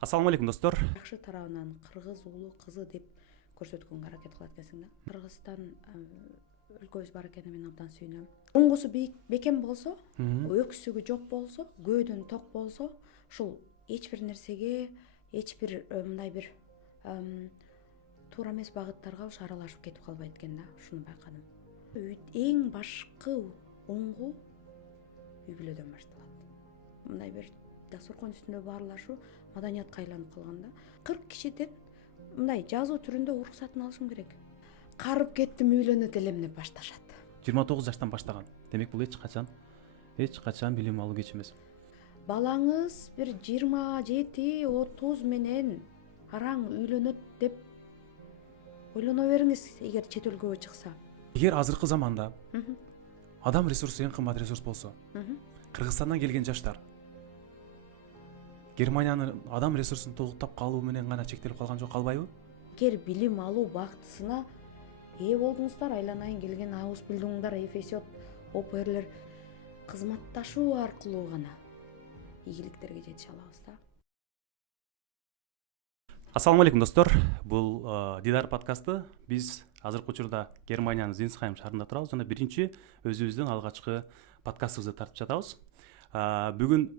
Ассаламу алейкум достор. Жакшы тарабынан кыргыз уулу кызы деп көрсөткөнгө аракет кылат экенсиң да. Кыргызстан өлкөбүз бар экенине мен абдан сүйүнөм. Оңгусу бекем болсо, өксүгү жок болсо, көөдөн ток болсо, ушул эч бир нерсеге, эч бир мындай бир туура эмес багыттарга ушу аралашып кетип калбайт экен да. Ушуну байкадым. Эң башкы оңгу үй бүлөдөн башталат. Мындай бир дасторкон үстүндө баарлашуу маданиятка айланып калган да. 40 кишиден мындай жазуу түрүндө уруксатын алышым керек. Карып кеттим, үйлөнөт элем деп башташат. 29 жаштан баштаган. Демек бул эч качан билим алуу кеч эмес. Балаңыз бир 27-30 менен араң үйлөнөт деп ойлоно бериңиз, эгер чет өлкөгө чыкса. Эгер азыркы заманда адам ресурсу эң кымбат ресурс болсо, Кыргызстандан келген жаштар Германиянын адам ресурсун толуктап калуу менен гана чектелип калган жок калбайбы? Эгер билим алуу бактысына ээ болдуңуздар, айланайын келген абыз билдиңиздер, Эфесиот, ОПРлер кызматташуу аркылуу гана ийгиликтерге жетише алабыз да. Ассаламу алейкум достор. Бул Дидар подкасты. Биз азыркы учурда Германиянын Зинсхайм шаарында турабыз жана биринчи өзүбүздүн алгачкы подкастыбызды тартып жатабыз. Бүгүн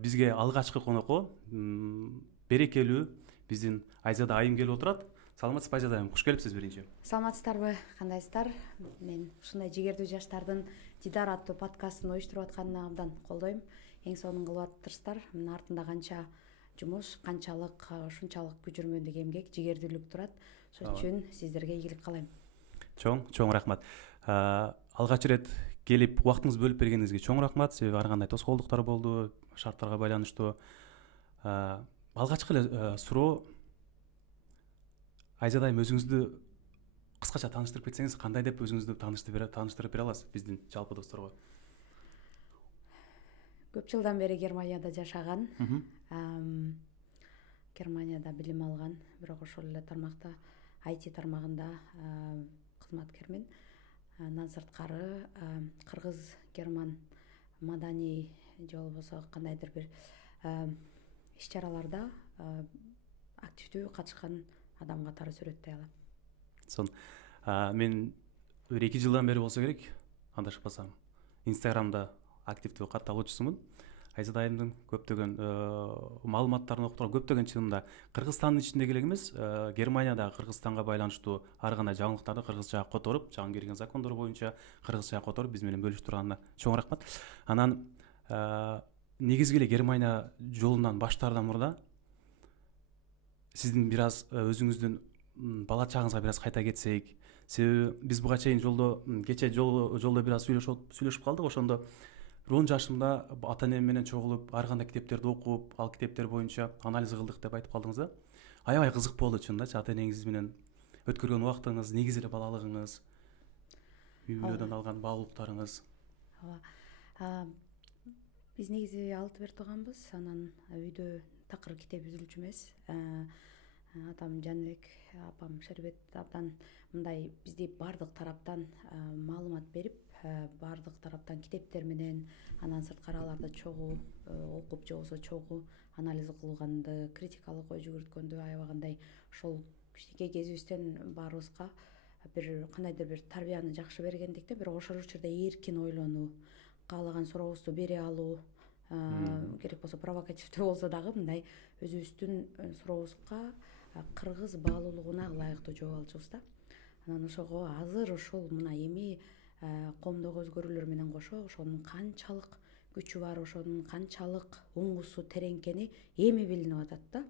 бизге алгачкы конокко берекелүү биздин Айзада айым келип отурат. Саламатсызбы Айзада айым? Куш келипсиз биринчи. Саламатсыздарбы? Кандайсыздар? Мен ушундай жигердүү жаштардын Дидар аттуу подкастын уюштуруп атканына абдан колдойм. Эң сонун кылып атыптырсыздар. Мына артында канча жумуш, канчалык ушунчалык күжүрмөдүк эмгек, жигердүүлүк турат. Ошон үчүн сиздерге ийгилик каалайм. Чоң рахмат. Алгач ирет келип убактыңызды бөлүп бергениңизге чоң рахмат. Себеби ар кандай тоскоолдуктар болду, шарттарга байланыштуу. Алгачкы эле суроо, Айзада айым өзүңүздү кыскача тааныштырып кетсеңиз, кандай деп өзүңүздү тааныштырып бере аласыз биздин жалпы досторго? Көп жылдан бери Германияда жашаган, Германияда билим алган, бирок ошол эле тармакта IT тармагында кызматкермин. Андан сырткары кыргыз-герман маданий же болбосо кандайдыр бир иш-чараларда активдүү катышкан адам катары сүрөттөй алам. Мен 1-2 жылдан бери болсо керек, адашпасам, Инстаграмда активдүү катталуучусумун. Айзада айымдын көптөгөн маалыматтарын окуп турган, көптөгөн чынында Кыргызстандын ичиндеги эле эмес, Германиядагы Кыргызстанга байланыштуу ар кандай жаңылыктарды кыргызчага которуп, жаңы келген закондор боюнча кыргызчага которуп биз менен бөлүшүп турганына чоң рахмат. Анан негизги эле Германия жолунан баштаардан мурда сиздин бир аз өзүңүздүн бала чагыңызга бир аз кайта кетсек, себеби биз буга чейин кечээ жолдо бир аз сүйлөшүп калдык. Ошондо 10 жашымда ата энем менен чогулуп, ар кандай китептерди окуп, ал китептер боюнча анализ кылдык деп айтып калдыңыз да. Аябай кызык болду чынындачы, ата энеңиз менен өткөргөн убактыңыз, негизи эле балалыгыңыз, үй бүлөдөн алган баалуулуктарыңыз. Биз негизи 6 бер тууганбыз. Анан үйдө такыр китеп үзүлчү эмес. Атам Жаныбек, апам Шербет абдан мындай бизди бардык тараптан маалымат берип, бардык тараптан китептер менен, андан сырткары аларды чогуу окуп же болбосо чогуу анализ кылганды, критикалык ой жүгүрткөндү, аябагандай ошол кичинекей кезибизден баарыбызга бир кандайдыр бир тарбияны жакшы бергендиктен, бирок ошол учурда эркин ойлонуу, каалаган сурообузду бере алуу, керек болсо провокативдүү болсо дагы мындай өзүбүздүн сурообузга кыргыз баалуулугуна ылайыктуу жооп алчубуз да. Анан ошого азыр ошол мына эми коомдогу өзгөрүүлөр менен кошо ошонун канчалык күчү бар, ошонун канчалык оңгусу тереңкени эми билинип атат да.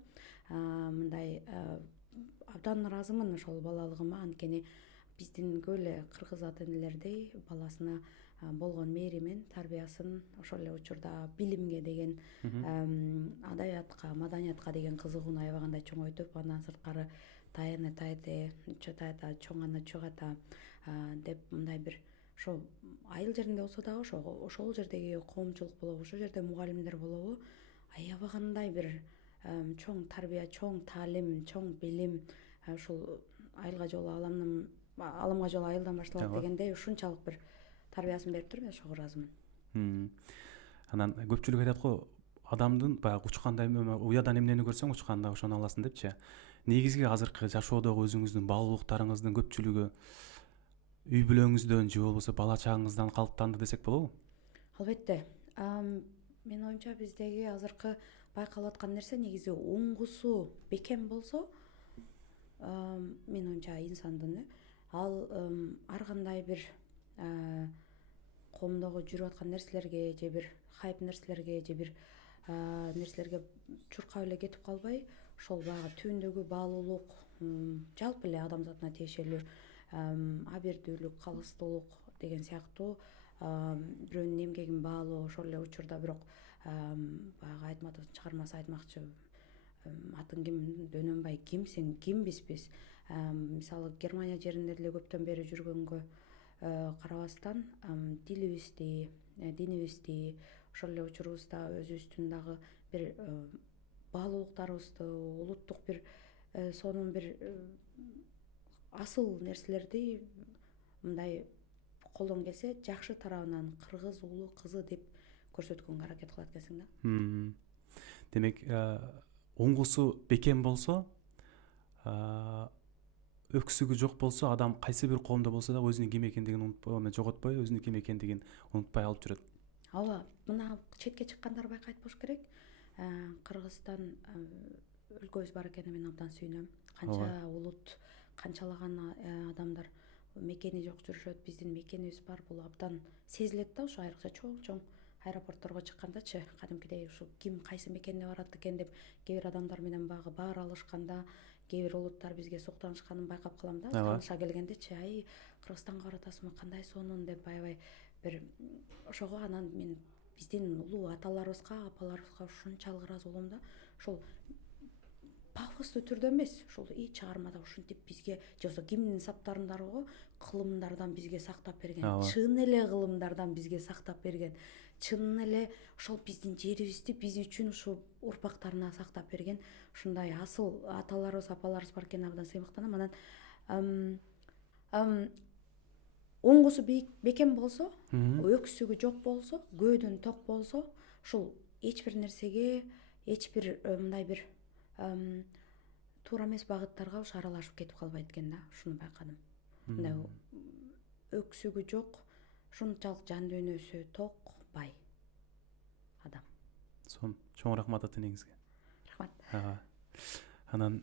Мындай абдан ыраазымын ошол балалыгыма, анткени биздин көп эле кыргыз ата энелердей баласына болгон мээримен тарбиясын ошол эле учурда билимге деген, адабиятка, маданиятка деген кызыгууну аябагандай чоңойтуп, андан сырткары таяна таяте, чо таята, чоң ана чок ата деп мындай бир ошо айыл жеринде болсо дагы ошол жердеги коомчулук болобу, ошол жерде мугалимдер болобу, аябагандай бир чоң тарбия, чоң таалим, чоң билим, ушул айылга жол аламга жол айылдан башталат дегендей ушунчалык бир тарбиясын бериптир. Мен ошого ыраазымын. Анан көпчүлүк айтат го, адамдын баягы учканда уядан эмнени көрсөң учканда ошону аласың депчи. Негизги азыркы жашоодогу өзүңүздүн баалуулуктарыңыздын көпчүлүгү үй бүлөңүздөн же болбосо бала чагыңыздан калыптанды десек болобу? Албетте. Менин оюмча биздеги азыркы байкалып аткан нерсе негизи уңгусу бекем болсо, менин оюмча инсандын ал ар кандай бир коомдогу жүрүп аткан нерселерге же бир хайп нерселерге же бир нерселерге чуркап эле кетип калбай, ошол баягы түбүндөгү баалуулук, жалпы эле адамзатына тиешелүү абийирдүүлүк, калыстуулук деген сыяктуу бирөөнүн эмгегин баалоо ошол эле учурда. Бирок баягы Айтматовдун чыгармасы айтмакчы, атын ким Дөнөнбай кимсиң, кимбиз биз. Мисалы Германия жеринде деле көптөн бери жүргөнгө карабастан тилибизди, динибизди, ошол эле учурубузда өзүбүздүн дагы бир баалуулуктарыбызды, улуттук бир сонун бир асыл нерселерди мындай колдон келсе жакшы тарабынан кыргыз уулу кызы деп көрсөткөнгө аракет кылат экенсиң да. Демек, уңгусу бекем болсо, өксүгү жок болсо, адам кайсы бир коомдо болсо да өзүнүн ким экендигин жоготпой, өзүнүн ким экендигин унутпай алып жүрөт. Ооба, мына четке чыккандар байкайт болуш керек. Кыргызстан өлкөбүз бар экенине мен абдан сүйүнөм. Канча улут, канчалаган адамдар мекени жок жүрүшөт, биздин мекенибиз бар. Бул абдан сезилет да, ошо айрыкча чоң аэропортторго чыккандачы, кадимкидей ушу ким кайсы мекенине барат экен деп кээ бир адамдар менен багы баар алышканда, кээ бир улуттар бизге суктанышканын байкап калам да. Тааныша келгендечи, ай Кыргызстанга баратасызбы, кандай сонун деп аябай бир ошого анан мен биздин улуу аталарыбызга, апаларыбызга ушунчалык ыраазы болом да. Ошол пафостуу түрдө эмес, ошол чыгармада ушинтип бизге же болбосо кимдин саптарындарго кылымдардан бизге сактап берген, чын эле кылымдардан бизге сактап берген, чын эле ошол биздин жерибизди биз үчүн ушу урпактарына сактап берген ушундай асыл аталарыбыз, апаларыбыз бар экенине абдан сыймыктанам. Анан уңгусу бекем болсо, өксүгү жок болсо, көөдөн ток болсо, ушул эч бир нерсеге, эч бир мындай бир туура эмес багыттарга ушу аралашып кетип калбайт экен да. Ушуну байкадым. Мындай өксүгү жок, ушунчалык жан дүйнөсү ток, бай адам. Чоң рахмат атыңызга. Рахмат. Анан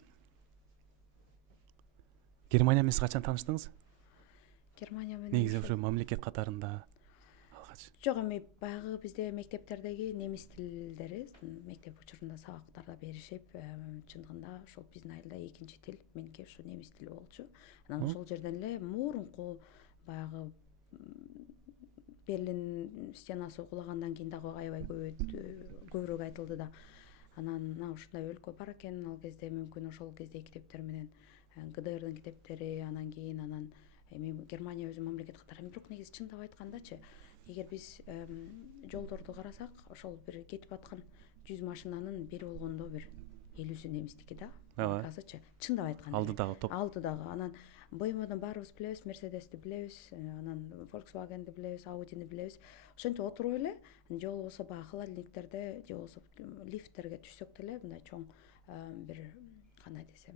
Германия менен качан тааныштыңыз? Германия менен негизи ошо мамлекет катарында алгач? Жок, эми баягы бизде мектептердеги немис тилдери мектеп учурунда сабактарда беришип, чындыгында ошол биздин айылда экинчи тил меники ушу немис тили болчу. Анан ошол жерден эле мурунку баягы Берлин стенасы кулагандан кийин дагы аябай көбүрөөк айтылды да. Анан ушундай өлкө бар экен, ал кезде мүмкүн ошол кездеги китептер менен ГДРдын китептери, анан кийин эми Германия өзү мамлекет катары. Бирок негизи чындап айткандачы, эгер биз жолдорду карасак, ошол бир кетип аткан 100 машинанын бери болгондо бир 50сү немистики да. Азырчы чындап айтканда. Алдыдагы топ. Алдыдагы. Анан БМВден баарыбыз билебиз, Мерседести билебиз, анан Volkswagenди билебиз, Audini билебиз. Ошентип отуруп эле, же болбосо баягы холодильниктерде, же болбосо лифттерге түшсөк деле мындай чоң бир кандай десем,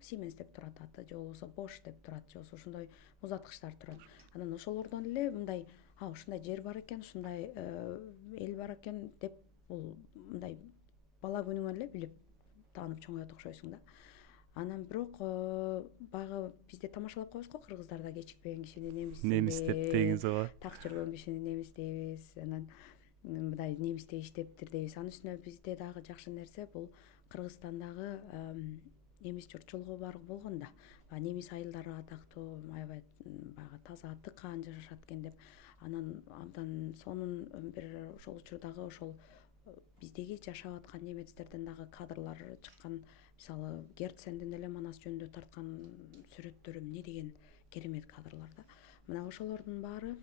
Siemens деп турат аты, же болбосо Bosch деп турат, же болбосо ошондой узаткычтар турат. Анан ошолордон эле мындай ушундай жер бар экен, ушундай эл бар экен деп бул мындай бала күнүңөн эле билип таанып чоңоет окшойсуң да. Анан бирок баягы бизде тамашалап коебуз го, кыргыздарда кечикпеген кишини немис деп дегенсиз ооба. Так жүргөн кишини немис дейбиз. Анан мындай немис дейиштептир дейбиз. Анын үстүнө бизде дагы жакшы нерсе бул Кыргызстандагы немис журтчулугу бар болгон да. Немис айылдары атактуу, аябай баягы таза тыкаан жашашат экен деп. Анан абдан сонун бир ошол учурдагы ошол биздеги жашап аткан немецтерден дагы кадрлар чыккан. Мисалы Герцендин эле Манас жөнүндө тарткан сүрөттөрү эмне деген керемет кадрлар да. Мына ошолордун баары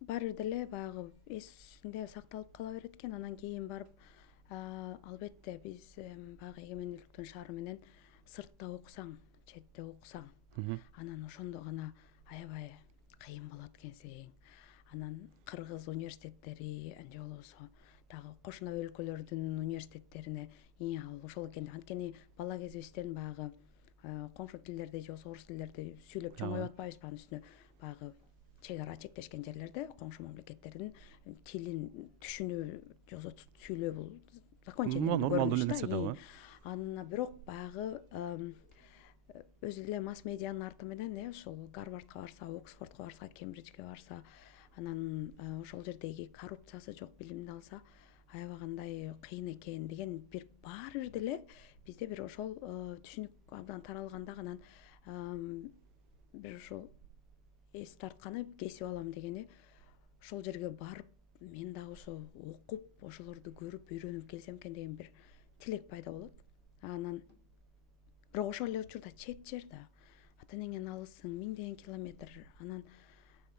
бир деле баягы эсинде сакталып кала берет экен. Анан кийин барып албетте биз баягы эгемендүүлүктүн шаары менен сыртта окусаң, четте окусаң, анан ошондо гана аябай кыйын болот экенсиң. анан кыргыз университеттери же болбосо дагы кошуна өлкөлөрдүн университеттерине ал ошол экен. Анткени бала кезибизден баягы коңшу тилдерди же болбосо орус тилдерди сүйлөп чоңоюп атпайбызбы? Анын үстүнө баягы чек ара чектешкен жерлерде коңшу мамлекеттердин тилин түшүнүү же болбосо сүйлөө бул законченный нормалдуу эле нерсе да. Анына бирок баягы өзү деле масс медианын арты менен ошол Гарвардка барса, Оксфордко барса, Кембриджге барса, анан ошол жердеги коррупциясы жок билимди алса аябагандай кыйын экен деген бир баары бир деле бизде бир ошол түшүнүк абдан таралганда анан бир ошол эс тартканы кесип алам дегени ошол жерге барып мен дагы ошо окуп ошолорду көрүп үйрөнүп келсем экен деген бир тилек пайда болот. Анан бирок ошол эле учурда чет жер да, ата энеңден алыссың, миңдеген километр, анан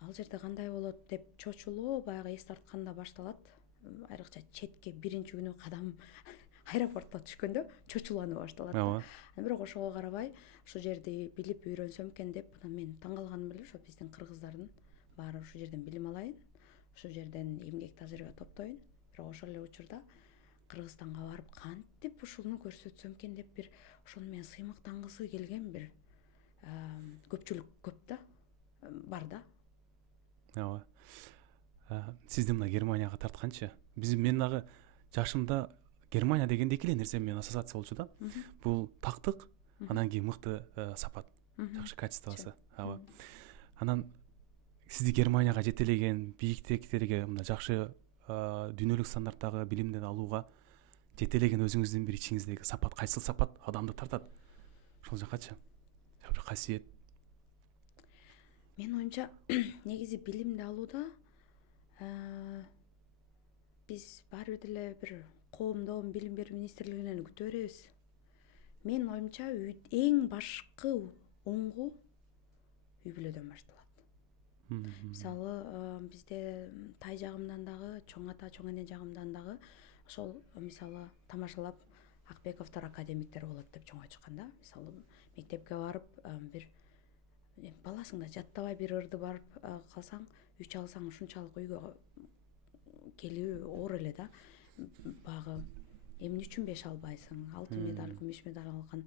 ал жерде кандай болот деп чочулоо баягы эс тартканда башталат. Айрыкча четке биринчи күнү кадам аэропортко түшкөндө чочулануу башталат да. Бирок ошого карабай ушул жерди билип үйрөнсөм экен деп анан мен таң калганым эле ошо биздин кыргыздардын баары ушул жерден билим алайын, ушул жерден эмгек тажрыйба топтоюн. Бирок ошол эле учурда Кыргызстанга барып кантип ушуну көрсөтсөм экен деп бир ошону менен сыймыктангысы келген бир көпчүлүк көп да, бар да. Ооба. Сизди мына Германияга тартканчы? Мен дагы жашымда Германия дегенде эки эле нерсе менен ассоциация болчу да. Бул тактык, анан кийин мыкты сапат, жакшы качествосы. Ооба. Анан сизди Германияга жетелеген бийиктиктерге, мына жакшы дүйнөлүк стандарттагы билимди алууга жетелеген өзүңүздүн бир ичиңиздеги сапат, кайсыл сапат адамды тартат? Ошол жакачы? Бир касиет. Менин оюмча негизи билимди алууда биз баары бир деле бир коомдон билим берүү министрлигинен күтө беребиз. Менин оюмча эң башкы оңгу үй бүлөдөн башталат. Мисалы бизде Тай жагымдан дагы, чоң ата, чоң эне жагымдан дагы ошол мисалы тамашалап Акбековдор, академиктер болот деп чоңоюп чыккан да. Мисалы мектепке барып бир баласың да жаттабай бир ырды барып калсаң, үч алсаң ушунчалык үйгө келүү оор эле да. Багы эмне үчүн 5 албайсың? Алтын медаль, күмүш медаль алган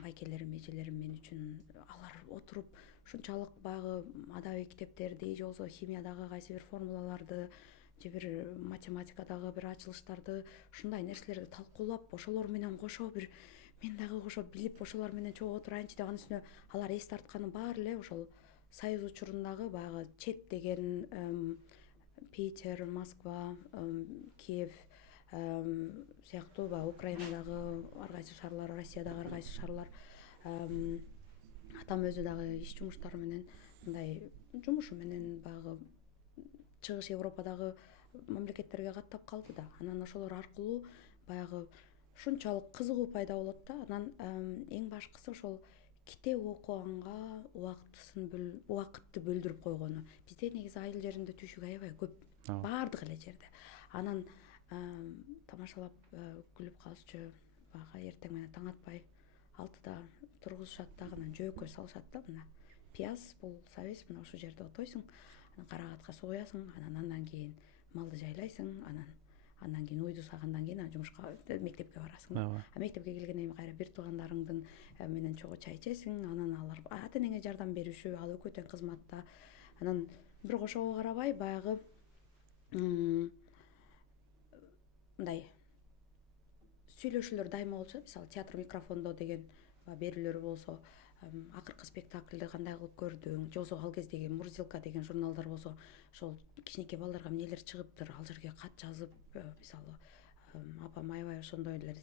байкелерим, эжелерим мен үчүн алар отуруп ушунчалык багы адабий китептерди же болбосо химиядагы кайсы бир формулаларды же бир математикадагы бир ачылыштарды, ушундай нерселерди талкуулап, ошолор менен кошо бир мен дагы кошо билип ошолор менен чогуу отурайынчы деп, анын үстүнө алар эс тартканы баары эле ошол Союз учурундагы баягы чет деген Питер, Москва, Киев сыяктуу баягы Украинадагы ар кайсы шаарлар, Россиядагы ар кайсы шаарлар, атам өзү дагы иш жумуштары менен мындай жумушу менен баягы Чыгыш Европадагы мамлекеттерге каттап калды да. Анан ошолор аркылуу баягы ушунчалык кызыгуу пайда болот да. Анан эң башкысы ошол китеп окуганга убакытты бөлдүрүп койгону. Бизде негизи айыл жеринде түйшүк аябай көп, баардык эле жерде. Анан тамашалап күлүп калчу, баягы эртең менен таң атпай 6-да тургузушат да, анан жөөккө салышат да, мына пияз, бул сабиз, мына ушул жерде отойсуң, анан карагатка сугуясың, андан кийин малды жайлайсың, андан кийин уйду сагандан кийин жумушка, мектепке барасың. Мектепке келгенден кийин кайра бир туугандарыңдын менен чогуу чай ичесиң, анан алар ата энеңе жардам берүүчү, ал экөө тең кызматта. Анан бирок ошого карабай баягы мындай сүйлөшүүлөр дайыма болчу. Мисалы театр микрофондо деген берүүлөр болсо, акыркы спектакльди кандай кылып көрдүң, же болбосо ал кездеги Мурзилка деген журналдар болсо, ошол кичинекей балдарга эмнелер чыгыптыр, ал жерге кат жазып, мисалы апам аябай ошондой эле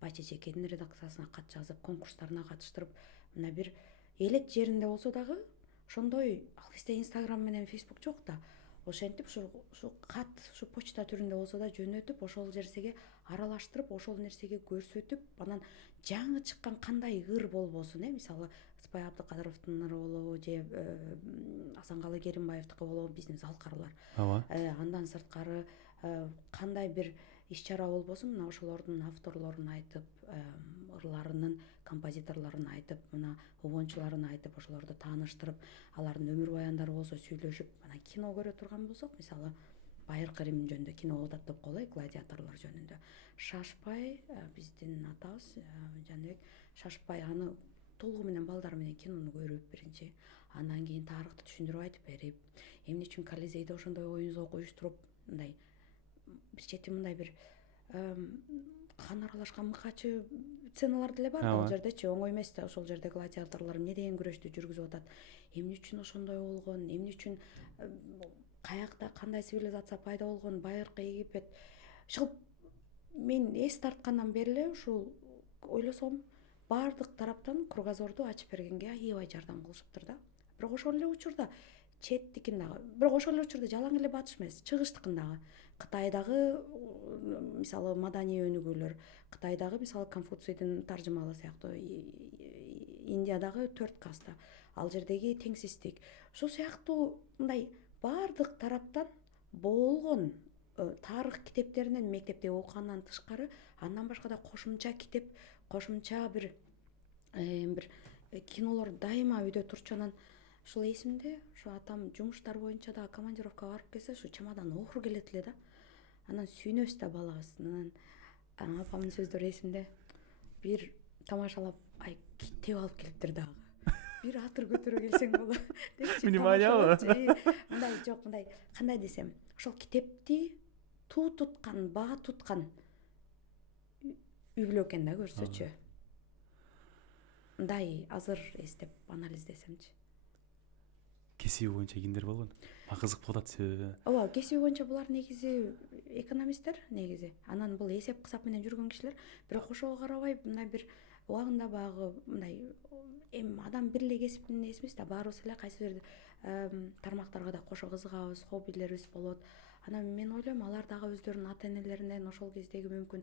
Бай Чечекенин редакциясына кат жазып, конкурстарына катыштырып, мына бир элет жеринде болсо дагы ошондой, ал кезде Инстаграм менен Фейсбук жок да, ошентип ушу кат, ушу почта түрүндө болсо да жөнөтүп, ошол нерсеге аралаштырып, ошол нерсеге көрсөтүп, анан жаңы чыккан кандай ыр болбосун, мисалы Сыпай Абдыкадыровдун ыры болобу, же Асанкалы Керимбаевдики болобу, биздин залкарлар. Андан сырткары кандай бир иш чара болбосун мына ошолордун авторлорун айтып, ырларынын композиторлорун айтып, мына обончуларын айтып, ошолорду тааныштырып, алардын өмүр баяндары болсо сүйлөшүп, мына кино көрө турган болсок, мисалы Байыркы Рим жөнүндө кино болуп атат деп коелу, гладиаторлор жөнүндө. Шашпай, биздин атабыз Жаныбек шашпай аны толугу менен балдар менен кинону көрүп биринчи, андан кийин тарыхты түшүндүрүп айтып берип, эмне үчүн Колизейде ошондой оюн зоок уюштуруп, мындай бир чети мындай бир кан аралашкан мыкачы сценалар деле бар да ал жердечи, оңой эмес да. Ошол жерде гладиаторлор эмне деген күрөштү жүргүзүп атат, эмне үчүн ошондой болгон, эмне үчүн каякта кандай цивилизация пайда болгон, Байыркы Египет. Ушул мен эс тарткандан бери эле ушул ойлосом баардык тараптан кругозорду ачып бергенге аябай жардам кылышыптыр да. Бирок ошол эле учурда четтикин дагы, бирок ошол эле учурда жалаң эле батыш эмес, чыгыштыкын дагы, Кытайдагы мисалы маданий өнүгүүлөр, Кытайдагы мисалы Конфуцийдин таржымалы сыяктуу, Индиядагы 4 каста, ал жердеги теңсиздик, ушул сыяктуу мындай баардык тараптан болгон тарых китептеринен мектепте окугандан тышкары, андан башка да кошумча китеп, кошумча бир кинолор дайыма үйдө турчу. Анан ушул эсимде, ушу атам жумуштар боюнча дагы командировкага барып келсе, ушу чемодан охур келет эле да. Анан сүйүнөбүз да балабыз. Анан апамдын сөздөрү эсимде. Бир тамашалап, ай китеп алып келиптир дагы. Бир атыр көтөрө келсең болот депчи. Вниманиябы? Мындай жок, мындай кандай десем, ошол китепти туу туткан, баа туткан үй бүлө экен да, көрсөчү. Мындай азыр эстеп анализдесемчи. Кесиби боюнча кимдер болгон? Кызык болуп атат себеби. Ооба, кесиби боюнча булар негизи экономисттер негизи. Анан бул эсеп кысап менен жүргөн кишилер, бирок ошого карабай мындай бир убагында багы мындай адам бир эле кесиптин эси эмес да, баарыбыз эле кайсы бир тармактарга да кошо кызыгабыз, хоббилерибиз болот. Анан мен ойлойм, алар дагы өздөрүнүн ата-энелеринен ошол кездеги мүмкүн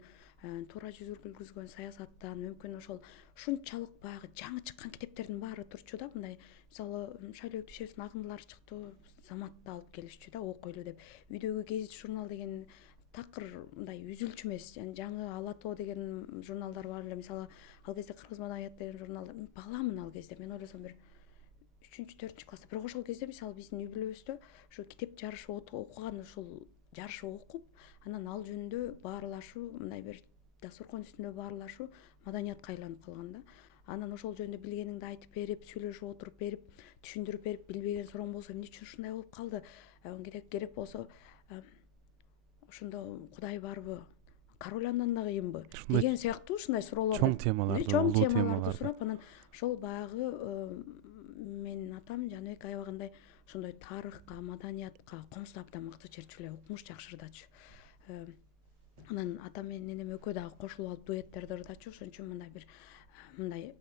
туура жүргүзгөн саясаттан, мүмкүн ошол ушунчалык баягы жаңы чыккан китептердин баары турчу да. Мындай мисалы Шайлоо Дүйшевдин Агындылар чыктı, Заматты алып келишчү да, окуйлу деп. Үйдөгү гезит журнал деген такыр мындай үзүлчү эмес, жаңы Ала тоо деген журналдар бар эле. Мисалы ал кезде Кыргыз маданият деген журналдар, баламын ал кезде, мен ойлосом бир 3-4 класста. Бирок ошол кезде мисалы биздин үй бүлөбүздө ушу китеп жарышы окуган, ушул жарышы окуп, анан ал жөнүндө баарлашуу, мындай бир дасторкон үстүндө баарлашуу маданиятка айланып калган да. Анан ошол жөнүндө билгениңди айтып берип, сүйлөшүп отуруп берип, түшүндүрүп берип, билбеген сурооң болсо эмне үчүн ушундай болуп калды, керек болсо ошондо Кудай барбы, король андан да кыйынбы деген сыяктуу ушундай суроолор, чоң темаларды сурап, анан ошол баягы менин атам Жаныбек аябагандай ошондой тарыхка, маданиятка комузду абдан мыкты чертчү эле, укмуш жакшыртачу. Анан атам менен энем экөө дагы кошулуп алып дуэттерди ырдачу. Ошон үчүн мындай бир мындай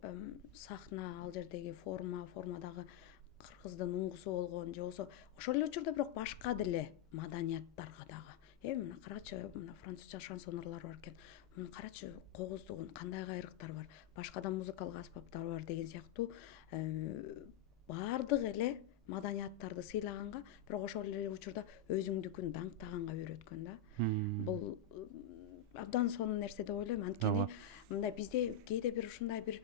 сахна, ал жердеги формадагы кыргыздын уңгусу болгон, же болсо ошол эле учурда бирок башка деле маданияттарга дагы. Мына карачы, мына французча шансонерлор бар экен. Мына карачы, кооздугун кандай кайрыктар бар, башка да музыкалык аспаптар бар деген сыяктуу баардык эле маданияттарды сыйлаганга, бирок ошол эле учурда өзүңдүкүн даңктаганга үйрөткөн да. Бул абдан сонун нерсе деп ойлойм. Анткени мындай бизде кээде бир ушундай бир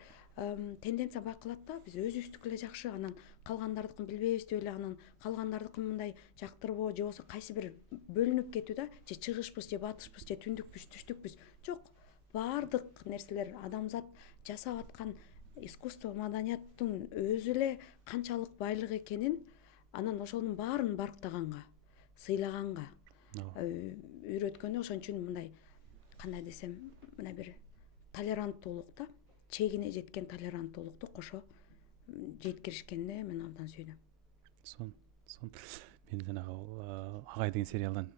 тенденция байкалат да, биз өзүбүздүкү эле жакшы, анан калгандардыкын билбейбиз деп эле, анан калгандардыкын мындай жактырбоо, же болсо кайсы бир бөлүнүп кетүү да, же чыгышпыз, же батышпыз, же түндүкпүз, түштүкпүз. Жок, баардык нерселер адамзат жасап аткан искусство, маданияттын өзү эле канчалык байлык экенин, анан ошонун баарын барктаганга, сыйлаганга үйрөткөнү. Ошон үчүн мындай кандай десем, мына бир толеранттуулук да, чегине жеткен толеранттуулукту кошо жеткиришкенине мен абдан сүйүнөм. Сон. Мен жанагы Агай деген сериалдан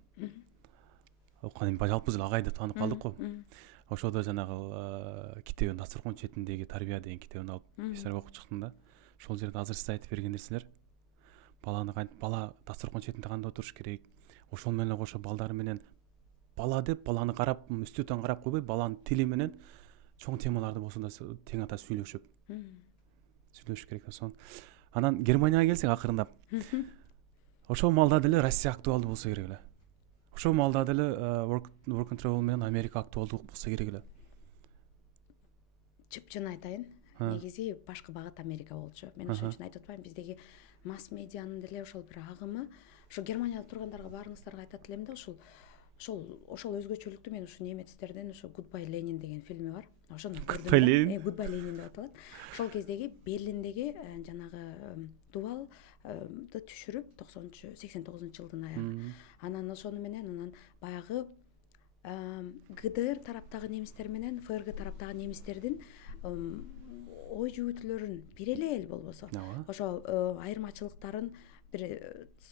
окуган, жалпы эле Агайды таанып калдык го. Ошодо жанагы китебин, дасторкон четиндеги тарбия деген китебин алып эсер окуп чыктым да. Ошол жерде азыр сиз айтып берген нерселер, бала дасторкон четинде кандай отуруш керек, ошол менен кошо балдары менен бала деп баланы карап, үстөтөн карап койбой, баланын тили менен чоң темаларды болсо да тең ата сүйлөшүп керек да. Анан Германияга келсек акырындап. Ошол маалда деле Россия актуалдуу болсо керек эле. ошол маалда деле work and travel менен Америка актуалдуу болсо керек эле. Чыпчын айтайын, негизи башкы багыт Америка болчу. Мен ошон үчүн айтып атпайм, биздеги масс медианын деле ошол бир агымы, ошо Германияда тургандарга баарыңыздарга айтат элем да, ошол өзгөчөлүктү мен ушу немецтерден ушу Goodbye Lenin деген фильми бар. Ошону Goodbye Lenin? Goodbye Lenin деп аталат. Ошол кездеги Берлиндеги жанагы дубалды түшүрүп 89-жылдын аягы. Анан ошону менен анан баягы ГДР тараптагы немистер менен ФРГ тараптагы немистердин ой жүгүтүүлөрүн бир эле эл болбосо ошо айырмачылыктарын бир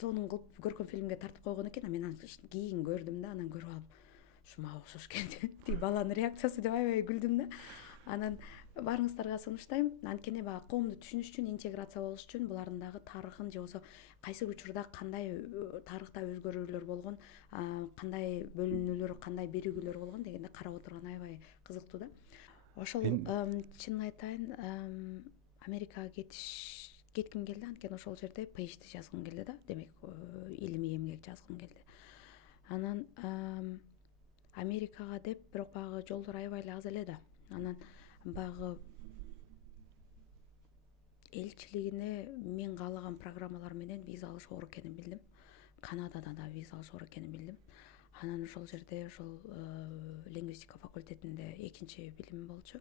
сонун кылып көркөм фильмге тартып койгон экен. Мен аны кийин көрдүм да, анан көрүп алып ушу мага окшош экен. Тиги баланын реакциясы деп аябай күлдүм да. Анан баарыңыздарга сунуштайм, анткени баягы коомду түшүнүш үчүн, интеграция болуш үчүн булардын дагы тарыхын же болбосо кайсы учурда кандай тарыхта өзгөрүүлөр болгон, кандай бөлүнүүлөр, кандай биригүүлөр болгон дегенди карап отурган аябай кызыктуу да. Ошол чынын айтайын, Америкага кетким келди, анткени ошол жерде PhD жазгым келди да, демек илимий эмгек жазгым келди. Анан Америкага деп бирок баягы жолдор аябай эле аз эле да. Анан баягы элчилигине мен каалаган программалар менен виза алыш оор экенин билдим. Канададан да виза алыш оор экенин билдим. Анан ошол жерде ошол лингвистика факультетинде экинчи билим болчу.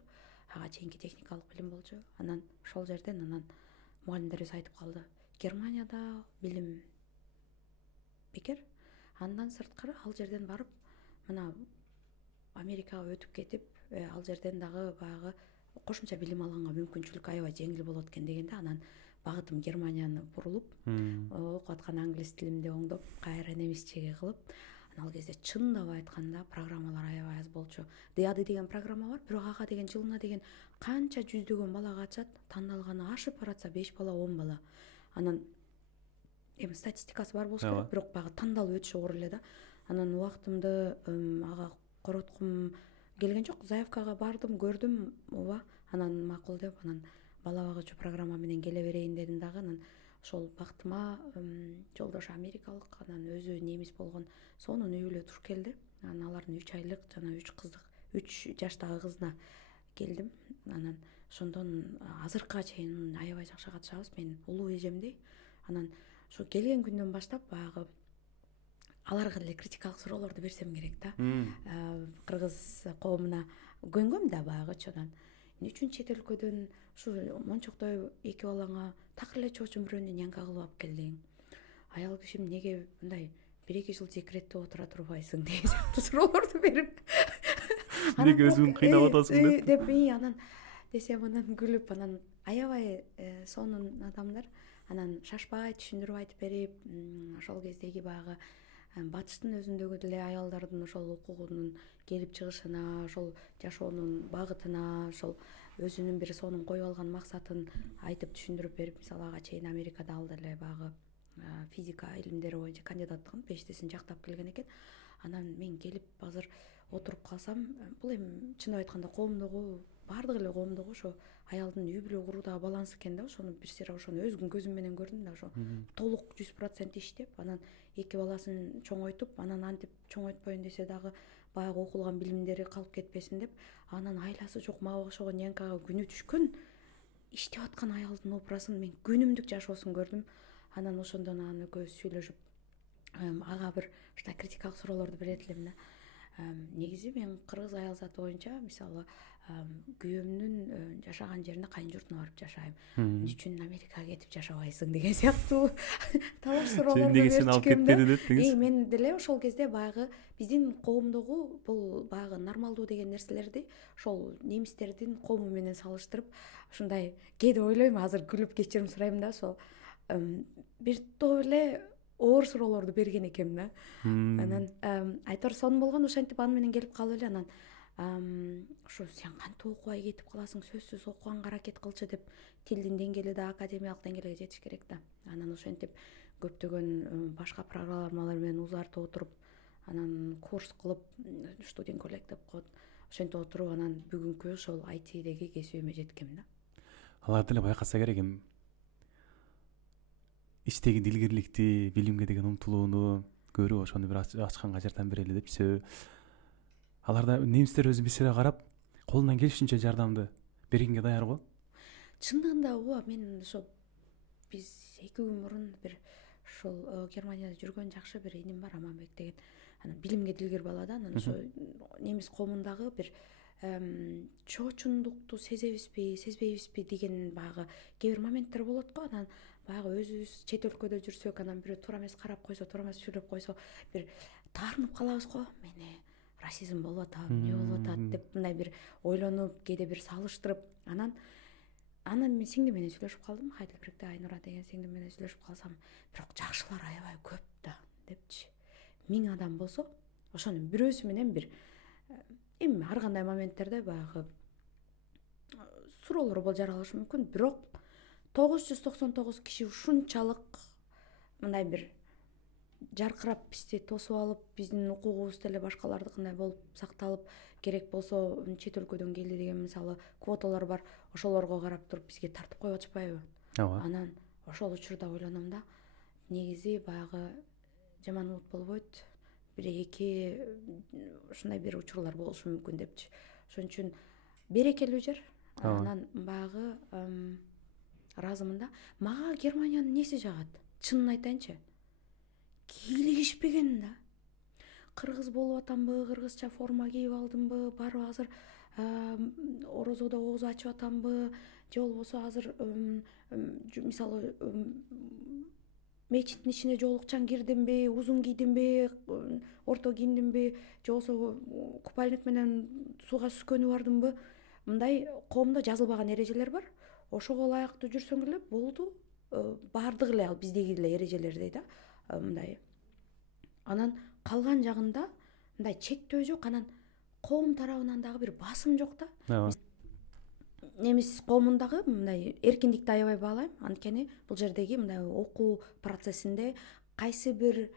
Ага чейинки техникалык билим болчу. Анан ошол жерден мугалимдерибиз айтып калды. Германияда билим бекер. Андан сырткары ал жерден барып, мына Америкага өтүп кетип, ал жерден дагы баягы кошумча билим алганга мүмкүнчүлүк аябай жеңил болот экен дегенде, анан багытым Германияны бурулуп, окуп аткан англис тилимди оңдоп, кайра немисчеге кылып, ал кезде чындап айтканда программалар аябай аз болчу. ДАД деген программа бар, бирок ага деген жылына деген канча жүздөгөн бала катышат, тандалганы ашып баратса 5 бала, 10 бала. Анан эми статистикасы бар болуш керек, бирок баягы тандалып өтүш оор эле да. Анан убактымды ага короткум келген жок. Заявкага бардым, көрдүм, ооба, анан макул деп, анан бала багуучу программа менен келе берейин дедим дагы. Анан ошол бактыма жолдошу америкалык, анан өзү немис болгон сонун үй бүлө туш келди. Анан алардын 3 айлык жана 3 жаштагы кызына келдим. Анан ошондон азыркыга чейин аябай жакшы катышабыз. Мен улуу эжемдей. Анан ошо келген күндөн баштап баягы аларга деле критикалык суроолорду берсем керек да. Кыргыз коомуна көнгөм да баягычы. Анан эмне үчүн чет өлкөдөн ушу мончоктой 2 балаңа такыр эле чоочун бирөөнү нянка кылып алып келдиң? Аял кишим неге мындай 1-2 жыл декретте отура турбайсың деген сыяктуу суроолорду берип. Неге өзүң кыйнап атасың деп анан десем, анан күлүп, анан аябай сонун адамдар. Анан шашпай түшүндүрүп айтып берип, ошол кездеги баягы батыштын өзүндөгү деле аялдардын ошол укугунун келип чыгышына, ошол жашоонун багытына, ошол өзүнүн бир сонун коюп алган максатын айтып түшүндүрүп берип, мисалы ага чейин Америкада ал деле баягы физика илимдери боюнча кандидаттыгын PhDсин жактап келген экен. Анан мен келип азыр отуруп калсам, бул эми чындап айтканда коомдогу, баардык эле коомдогу ошо аялдын үй бүлө куруудагы балансы экен да. Ошону бир сыйра ошону өзүм көзүм менен көрдүм да. Ошо толук 100% иштеп, анан 2 баласын чоңойтуп, анан антип чоңойтпойн десе дагы баягы окулган билимдери калып кетпесин деп, анан айласы жок мага окшогон нянкага күнү түшкөн иштеп аткан аялдын образын мен күнүмдүк жашоосун көрдүм. Анан ошондон анан экөөбүз сүйлөшүп, ага бир ушундай критикалык суроолорду берет элем да. Негизи мен кыргыз аял заты боюнча, мисалы, күйөөмдүн жашаган жерине кайын журтуна барып жашайм. Эмне үчүн Америкага кетип жашабайсың деген сыяктуу талаш суроолорду беришкен. Мен деле ошол кезде баягы биздин коомдогу бул баягы нормалдуу деген нерселерди ошол немистердин коому менен салыштырып, ушундай кээде ойлойм, азыр күлүп кечирим сурайм да, ошол бир топ эле оор суроолорду берген экенмин да. Анан айтор сонун болгон, ошентип аны менен келип калып эле, анан ушу сен кантип окубай кетип каласың, сөзсүз окуганга аракет кылчы деп, тилдин деңгээли да академиялык деңгээлге жетиш керек да. Анан ошентип көптөгөн башка программалар менен узартып отуруп, анан курс кылып, студент коллег деп коет, ошентип отуруп, анан бүгүнкү ошол ITдеги кесибиме жеткем да. Алар деле байкаса керек эми. Иштеги дилгирликти, билимге деген умтулууну, көрүп ошону бир ачканга жардам берели депчи. Аларда немистер өзү бисире карап колунан келишинче жардамды бергенге даяр го. Чындыгында ооба, мен ошо биз 2 күн мурун бир ушул Германияда жүргөн жакшы бир иним бар, Аманбек деген. Анан билимге дилгир бала да, анан ошо немис коомундагы бир чоочундукту сезбейбизби деген баягы кээ бир моменттер болот го. Анан баягы өзүбүз чет өлкөдө жүрсөк, анан бирөө туура эмес карап койсо, туура эмес сүйлөп койсо, бир таарынып калабыз го. Мени расизм болуп атат, эмне болуп атат деп мындай бир ойлонуп, кээде бир салыштырып, анан мен сиңдим менен сүйлөшүп калдым. Хайдельбергде Айнура деген сиңдим менен сүйлөшүп калсам, бирок жакшылар аябай көп да депчи. 1000 адам болсо, ошонун бирөөсү менен бир эми ар кандай моменттерде баягы суроолор болуп жаралышы мүмкүн, бирок 999 киши ушунчалык мындай бир жаркырап бизди тосуп алып, биздин укугубуз деле башкалардыкындай болуп сакталып, керек болсо чет өлкөдөн келди деген мисалы квоталар бар, ошолорго карап туруп бизге тартып коюп атышпайбы? Ооба. Анан ошол учурда ойлоном да, негизи баягы жаман улут болбойт, бир эки ушундай бир учурлар болушу мүмкүн депчи. Ошон үчүн берекелүү жер. Анан баягы ыраазымын да. Мага Германиянын эмнеси жагат? Чынын айтайынчы, кийлигишпеген да. Кыргыз болуп атамбы, кыргызча форма кийип алдымбы, барып азыр орозодо ооз ачып атамбы, же болбосо азыр мисалы мечиттин ичине жоолукчан кирдимби, узун кийдимби, орто кийиндимби, же болбосо купальник менен сууга сүзгөнү бардымбы? Мындай коомдо жазылбаган эрежелер бар. Ошого ылайыктуу жүрсөң эле болду. Баардыгы эле ал биздеги эле эрежелердей да. Мындай. Анан калган жагында мындай чектөө жок, анан коом тарабынан дагы бир басым жок да. Немис коомундагы мындай эркиндикти аябай баалайм, анткени бул жердеги мындай окуу процессинде кайсы бир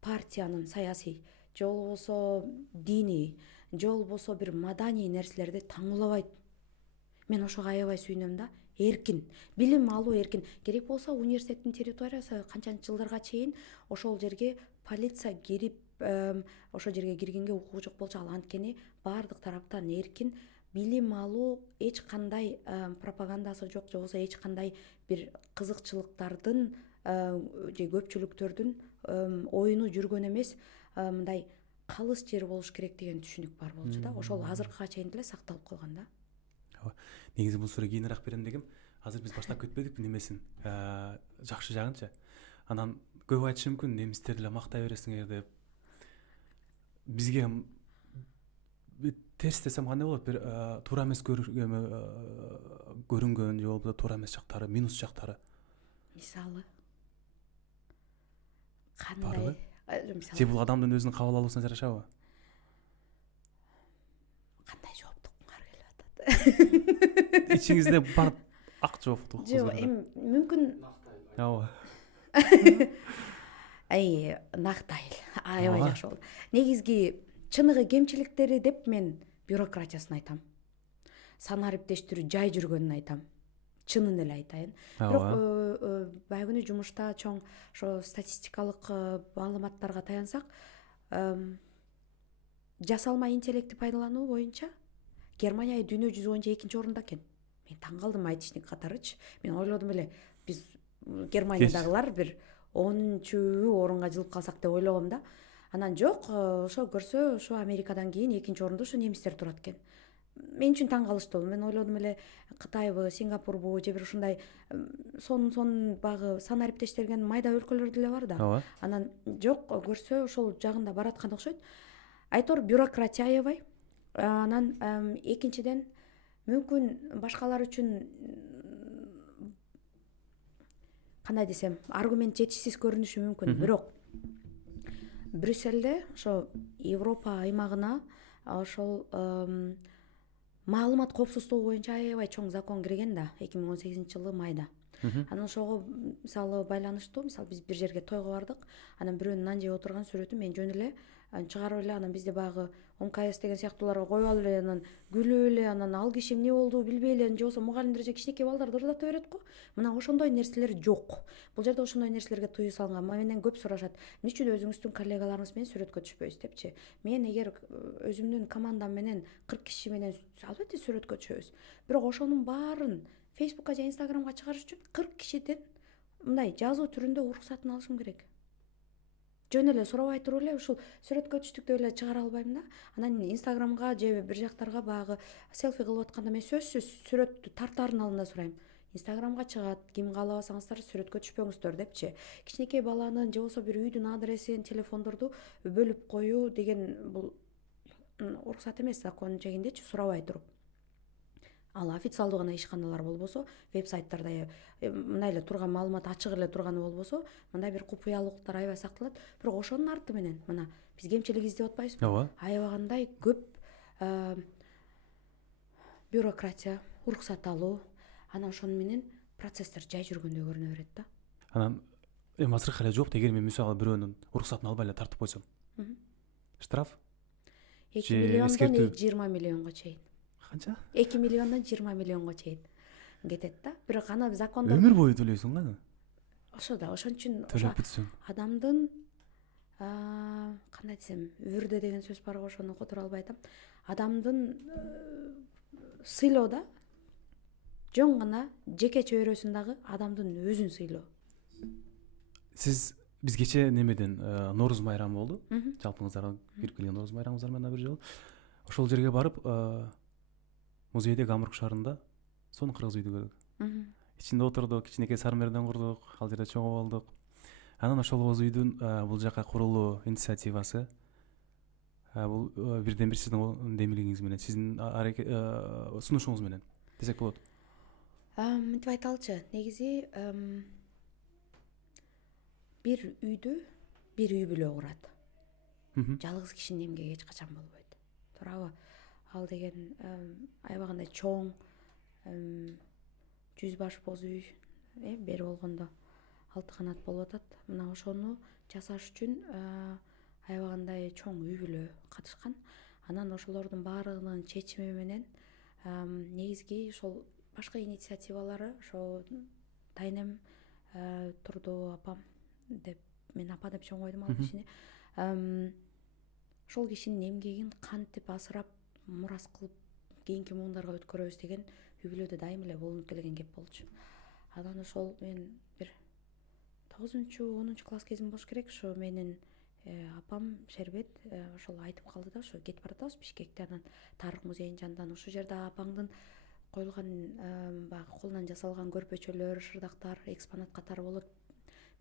партиянын саясий же болбосо диний же болбосо бир маданий нерселерди таңуулабайт. Мен ошого аябай сүйүнөм да. Эркин, билим алуу эркин. Керек болсо университеттин территориясы канчанчы жылдарга чейин ошол жерге полиция кирип, ошол жерге киргенге укугу жок болчу. Ал анткени баардык тараптан эркин билим алуу, эч кандай пропагандасы жок, же болбосо эч кандай бир кызыкчылыктардын же көпчүлүктөрдүн оюну жүргөн эмес, мындай калыс жер болуш керек деген түшүнүк бар болчу да. Ошол азыркыга чейин деле сакталып калган да. Негизи бул суроо кийинирээк берем дегем. Азыр биз баштап кетпедикпи немесин? Жакшы жагынчы. Анан көп айтышы мүмкүн, немистер деле мактай бересиңер деп. Бизге терс десем кандай болот? Бир туура эмес көрүнгөн же болбосо туура эмес жактары, минус жактары. Мисалы кандай? Же бул адамдын өзүнүн кабыл алуусуна жарашабы? Кандай жоопту уктуңар келип атат? Ичиңизде бар ак жоопту Жок, эми мүмкүн ооба. Нактайыл. Аябай жакшы болду. Негизги чыныгы кемчиликтери деп мен бюрократиясын айтам. Сан ариптештирүү жай жүргөнүн айтам. Чынын эле айтайын. Бирок баягы жумушта чоң ошо статистикалык маалыматтарга таянсак, жасалма интеллекти пайдалануу боюнча Германия дүйнө жүзү боюнча 2-орунда экен. Мен таң калдым айтышник катарычы. Мен ойлодум эле биз Германиядагылар бир 10-орунга жылып калсак деп ойлогом да. Анан жок, ошо көрсө ошо Америкадан кийин 2-орунда ошо немистер турат экен. Мен үчүн таң калыштуу. Мен ойлодум эле Кытайбы, Сингапурбу же бир ушундай сон багы сан ариптештелген майда өлкөлөр деле бар да. Анан жок, көрсө ошол жагында бараткан окшойт. Айтор бюрократия аябай. Анан экинчиден мүмкүн башкалар үчүн кандай десем, аргумент жетишсиз көрүнүшү мүмкүн, бирок Брюссельде ошо Европа аймагына ошол маалымат коопсуздугу боюнча аябай чоң закон кирген да 2018-жылы майда. Анан ошого мисалы байланыштуу, мисалы биз бир жерге тойго бардык, анан бирөөнүн нан жеп отурган сүрөтүн мен жөн эле чыгарып эле, анан бизде баягы МКС деген сыяктууларга коюп алып эле, анан күлүп эле, анан ал киши эмне болду билбей эле, же болбосо мугалимдер же кичинекей балдарды ырдата берет го. Мына ошондой нерселер жок. Бул жерде ошондой нерселерге тыюу салынган. Менден көп сурашат, эмне үчүн өзүңүздүн коллегаларыңыз менен сүрөткө түшпөйсүз депчи. Мен эгер өзүмдүн командам менен 40 киши менен албетте сүрөткө түшөбүз. Бирок ошонун баарын Фейсбукка же Инстаграмга чыгарыш үчүн 40 кишиден мындай жазуу түрүндө уруксатын алышым керек. Жөн эле сурабай туруп эле ушул сүрөткө түштүк деп эле чыгара албайм да. Анан Инстаграмга же бир жактарга баягы селфи кылып атканда мен сөзсүз сүрөттү тартаарын алдында сурайм. Инстаграмга чыгат, ким каалабасаңыздар сүрөткө түшпөңүздөр депчи. Кичинекей баланын же болбосо бир үйдүн адресин, телефондорду бөлүп коюу деген бул уруксат эмес, закон чегиндечи сурабай туруп. Ал официалдуу гана ишканалар болбосо, веб-сайттарда мындай эле турган маалымат ачык эле турганы болбосо, мындай бир купуялыктар аябай сакталат. Бирок ошонун арты менен мына биз кемчилик издеп атпайбызбы? Ооба. Аябагандай көп бюрократия, уруксат алуу, анан ошону менен процесстер жай жүргөндөй көрүнө берет да. Анан азыркы эле жок, эгер мен мисалы бирөөнүн уруксатын албай эле тартып койсом. Штраф 2 миллиондон 20 миллионго чейин. канча? 2 миллиондон 20 миллионго чейин кетет да. Бирок аны закондо Өмүр бою төлөйсүң аны. ошо да, ошон үчүн Төлөп бүтсүң. адамдын кандай десем, үрдө деген сөз бар го, ошону которо албай атам. Адамдын сыйлоо да жөн гана жеке чөйрөсүн дагы адамдын өзүн сыйлоо. Сиз биз кече немеден Нооруз майрамы болду. Жалпыңыздарга кирип келген Нооруз майрамыңыздар менен бир жолу. Ошол жерге барып, музейде Гамбург шаарында сонун кыргыз үйдү көрдүк. Ичинде отурдук, кичинекей сармерден курдук, ал жерде чогуу болдук. Анан ошол боз үйдүн бул жака курулуу инициативасы бул бирден бир сиздин демилигиңиз менен, сиздин сунушуңуз менен десек болот. Мынтип айталычы, негизи бир үйдү бир үй бүлө курат. Жалгыз кишинин эмгеги эч качан болбойт. Туурабы? Ал деген аябагандай чоң 100 баш боз үй бери болгондо 6 канат болуп атат. Мына ошону жасаш үчүн аябагандай чоң үй бүлө катышкан. Анан ошолордун баарынын чечими менен негизги ошол башка инициативалары, ошо тайнем турду апам деп, мен апа деп чоңойдум ал кишини. Ошол кишинин эмгегин кантип асырап, мурас кылып кийинки муундарга өткөрөбүз деген үй бүлөдө дайым эле болунуп келген кеп болчу. Анан ошол мен бир 9-10 класс кезим болуш керек, ошо менин апам Шербет ошол айтып калды да, ошо кетип баратабыз Бишкекте, анан тарых музейинин жанынан ушул жерде апаңдын коюлган баягы колунан жасалган көрпөчөлөр, шырдактар экспонат катары болот.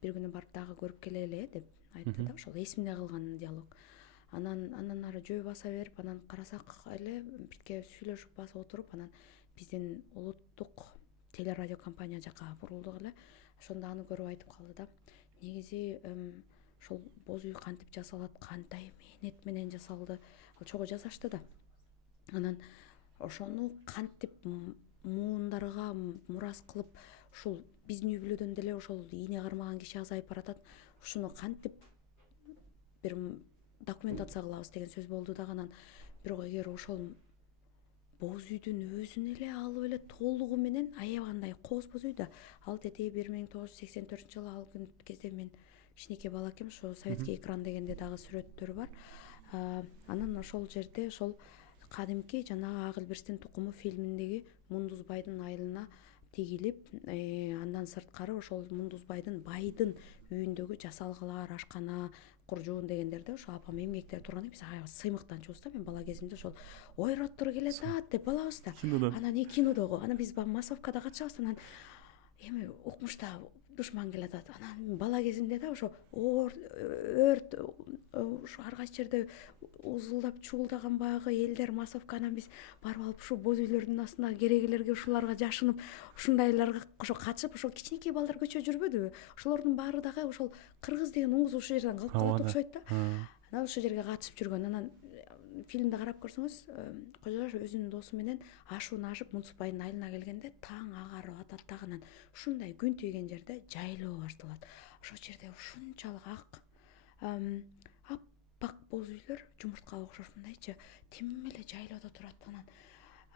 Бир күнү барып дагы көрүп келели деп айтты да, ошол эсимде калган диалог. Анан ары жөө баса берип, анан карасак эле бирке сүйлөшүп басып отуруп, анан биздин улуттук телерадио компания жака бурулдук эле. Ошондо аны көрүп айтып калды да, негизи ошол боз үй кантип жасалат, кандай мээнет менен жасалды, ал чогуу жасашты да. Анан ошону кантип муундарга мурас кылып, ушул биздин үй бүлөдөн деле ошол ийне кармаган киши азайып баратат. Ушуну кантип бир документация кылабыз деген сөз болду дагы. Анан бирок эгер ошол боз үйдүн өзүн эле алып эле толугу менен аябагандай кооз боз үй да, ал тети 1984-жылы ал кезде мен кичинекей бала экем, ошо советский экран дегенде дагы сүрөттөрү бар. Анан ошол жерде ошол кадимки жанагы Ак Илбирстин тукуму фильминдеги Мундузбайдын айылына тигилип, андан сырткары ошол Мундузбайдын байдын үйүндөгү жасалгалар, ашкана, куржуун дегендерде ошо апам эмгектеп турганда биз аябай сыймыктанчубуз да. Мен бала кезимде ошол ойроттур келет деп балабыз да. Анан кинодогу, анан биз массовкада катышабыз, анан эми укмушта душман келатат. Анан бала кезимде да ошо өрт ушу ар кайсы жерде узулдап чуулдаган баягы элдер, массовка, анан биз барып алып ушул боз үйлөрдүн астына керегелерге ушуларга жашынып, ушундайларга ошо катышып, ошол кичинекей балдар көчө жүрбөдүбү? Ошолордун баары дагы ошол кыргыз деген уңуз ушул жерден калып калат окшойт да. Анан ошол жерге катышып жүргөн. Анан фильмди карап көрсөңүз, Кожогаш өзүнүн досу менен ашууну ашып Мунсупайдын айылына келгенде таң агарып атат дагы, анан ушундай күн тийген жерде жайлоо башталат. Ошол жерде ушунчалык аппак боз үйлөр, жумурткага окшош мындайчы тим эле жайлоодо турат.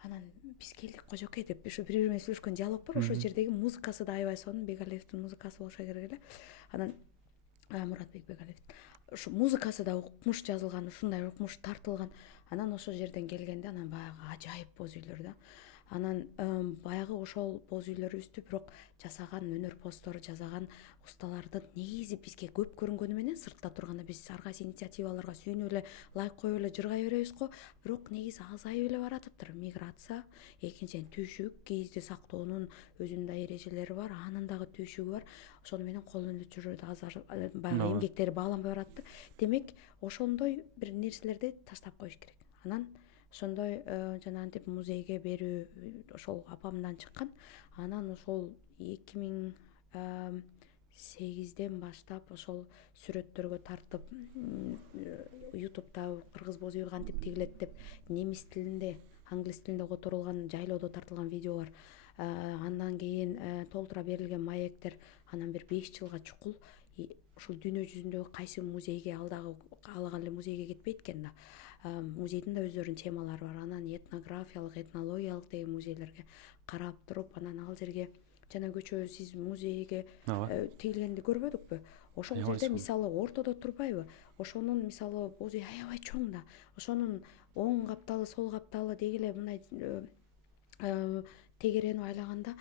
Анан биз келдик Кожокей деп ушу бири менен сүйлөшкөн диалог бар. Ошол жердеги музыкасы да аябай сонун, Бегалиевдин музыкасы болуша керек эле. Анан Муратбек Бегалиев ушу музыкасы да укмуш жазылган, ушундай укмуш тартылган. Анан ошол жерден келгенде анан баягы ажайып боз үйлөр да. Анан баягы ошол боз үйлөрүбүздү бирок жасаган өнөрпоздор, жасаган усталардын негизи бизге көп көрүнгөнү менен сыртта турганда биз ар кайсы инициативаларга сүйүнүп эле, лайк коюп эле жыргай беребиз го, бирок негизи азайып эле баратыптыр. Миграция, экинчиден түйшүк, кийизди сактоонун өзүнүн да эрежелери бар, анын дагы түйшүгү бар. Ошону менен кол өнөрчүлөр баягы эмгектери бааланбай баратты. Демек, ошондой бир нерселерди таштап коюш керек. Анан ошондой жанагынтип музейге берүү ошол апамдан чыккан. Анан ошол 2008ден баштап ошол сүрөттөргө тартып, YouTube'да кыргыз боз үй кантип тигилет деп немис тилинде, англис тилинде которулган, жайлоодо тартылган видеолор, андан кийин толтура берилген маектер, анан бир 5 жылга чукул ушул дүйнө жүзүндөгү кайсы музейге, ал дагы каалаган эле музейге кетпейт экен да. Музейдин да өздөрүнүн темалары бар. Анан этнографиялык, этнологиялык деген музейлерге карап туруп, анан ал жерге жана көчө сиз музейге тигилгенди көрбөдүкпү? Ошол жерде мисалы ортодо турбайбы? Ошонун мисалы боз үй аябай чоң да. Ошонун оң капталы, сол капталы дегиле мындай тегеренип айлаганда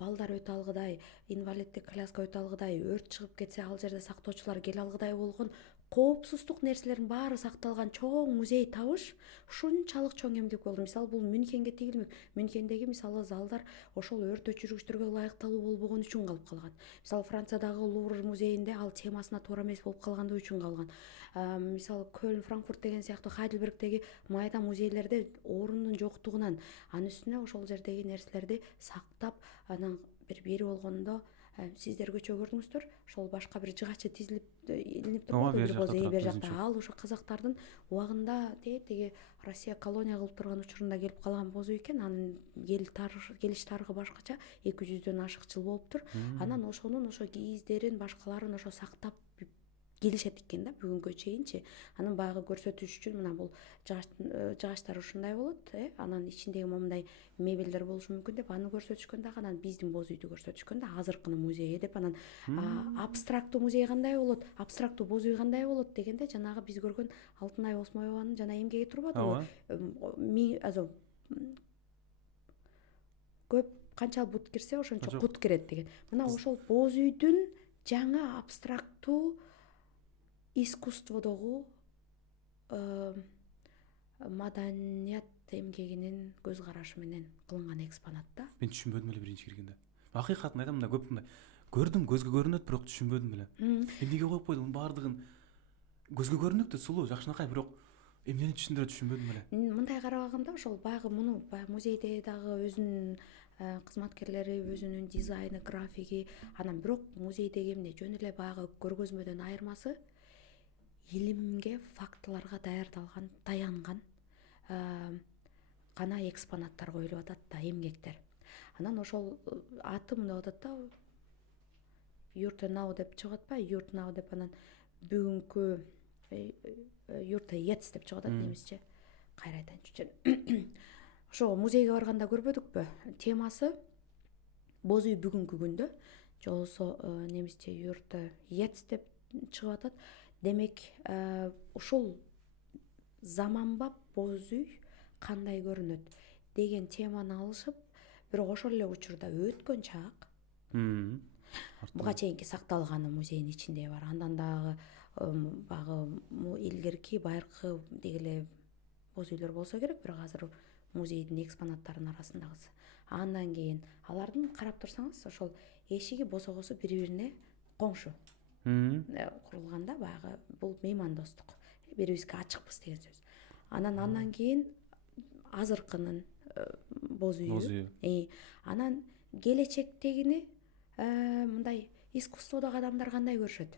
балдар өтө алгыдай, инвалиддик коляска өтө алгыдай, өрт чыгып кетсе ал жерде сактоочулар келе алгыдай болгон коопсуздук нерселердин баары сакталган чоң музей табыш ушунчалык чоң эмгек болду. Мисалы бул Мюнхенге тигилмек. Мюнхендеги мисалы залдар ошол өрт өчүргүчтөргө ылайыкталуу болбогон үчүн калып калган. Мисалы Франциядагы Лувр музейинде ал темасына туура эмес болуп калгандыгы үчүн калган. Мисалы Көлн, Франкфурт деген сыяктуу Хайдельбергдеги майда музейлерде орундун жоктугунан анын үстүнө ошол жердеги нерселерди сактап, анан бери болгондо сиздер көчө көрдүңүздөр, ошол башка бир жыгачы тизилип илинип турбайбы бир боз үй бер жакта. Ал ошо казактардын убагында тиги Россия колония кылып турган учурунда келип калган боз үй экен. Анын келиш тарыхы башкача, 200дөн ашык жыл болуптур. Анан ошонун ошо кийиздерин, башкаларын ошо сактап келишет экен да бүгүнгө чейинчи. Анан баягы көрсөтүш үчүн мына бул жыгачтар ушундай болот, анан ичиндеги момундай мебелдер болушу мүмкүн деп аны көрсөтүшкөн дагы, анан биздин боз үйдү көрсөтүшкөн да, азыркынын музейи деп. Анан абстрактуу музей кандай болот, абстрактуу боз үй кандай болот дегенде жанагы биз көргөн Алтынай Осмоеванын жана эмгеги турбадыбы? Көп канчалык бут кирсе ошончо кут кирет деген. Мына ошол боз үйдүн жаңа абстрактуу искусстводогу маданият эмгегинин көз карашы менен кылынган экспонат да. Мен түшүнбөдүм эле биринчи киргенде. Акыйкатын айтам, мындай көп мындай көрдүм, көзгө көрүнөт, бирок түшүнбөдүм эле. Эмнеге коюп койду мунун баардыгын? Көзгө көрүнөт да сулуу, жакшынакай, бирок эмнени түшүндүрөт түшүнбөдүм эле. Мындай карабаганда ошол баягы муну музейде дагы өзүнүн кызматкерлери, өзүнүн дизайны, графиги, анан бирок музейдеги эмне жөн эле баягы көргөзмөдөн айырмасы илимге, фактыларга таянган гана экспонаттар коюлуп атат да, эмгектер. Анан ошол аты мындай атат да, Юртенау деп чыгып атпайбы, Юртенау деп, анан бүгүнкү Юрте Ец деп чыгып атат немисче. Кайра айтайынчы. Ошо музейге барганда көрбөдүкпү? Темасы боз үй бүгүнкү күндө, же болбосо немисче Юрте Ец деп чыгып атат. Демек, ушул заманбап боз үй кандай көрүнөт деген теманы алышып, бирок ошол эле учурда өткөн чак буга чейинки сакталганы музейдин ичинде бар. Андан дагы баягы илгерки, байыркы дегиле боз үйлөр болсо керек, бирок азыр музейдин экспонаттарынын арасындагысы. Андан кийин алардын карап турсаңыз, ошол эшиги босогосу бири-бирине коңшу курулганда, баягы бул меймандостук, бири-бирибизге ачыкпыз деген сөз. Андан кийин азыркынын боз үйү. Анан келечектегини мындай искусстводогу адамдар кандай көрүшөт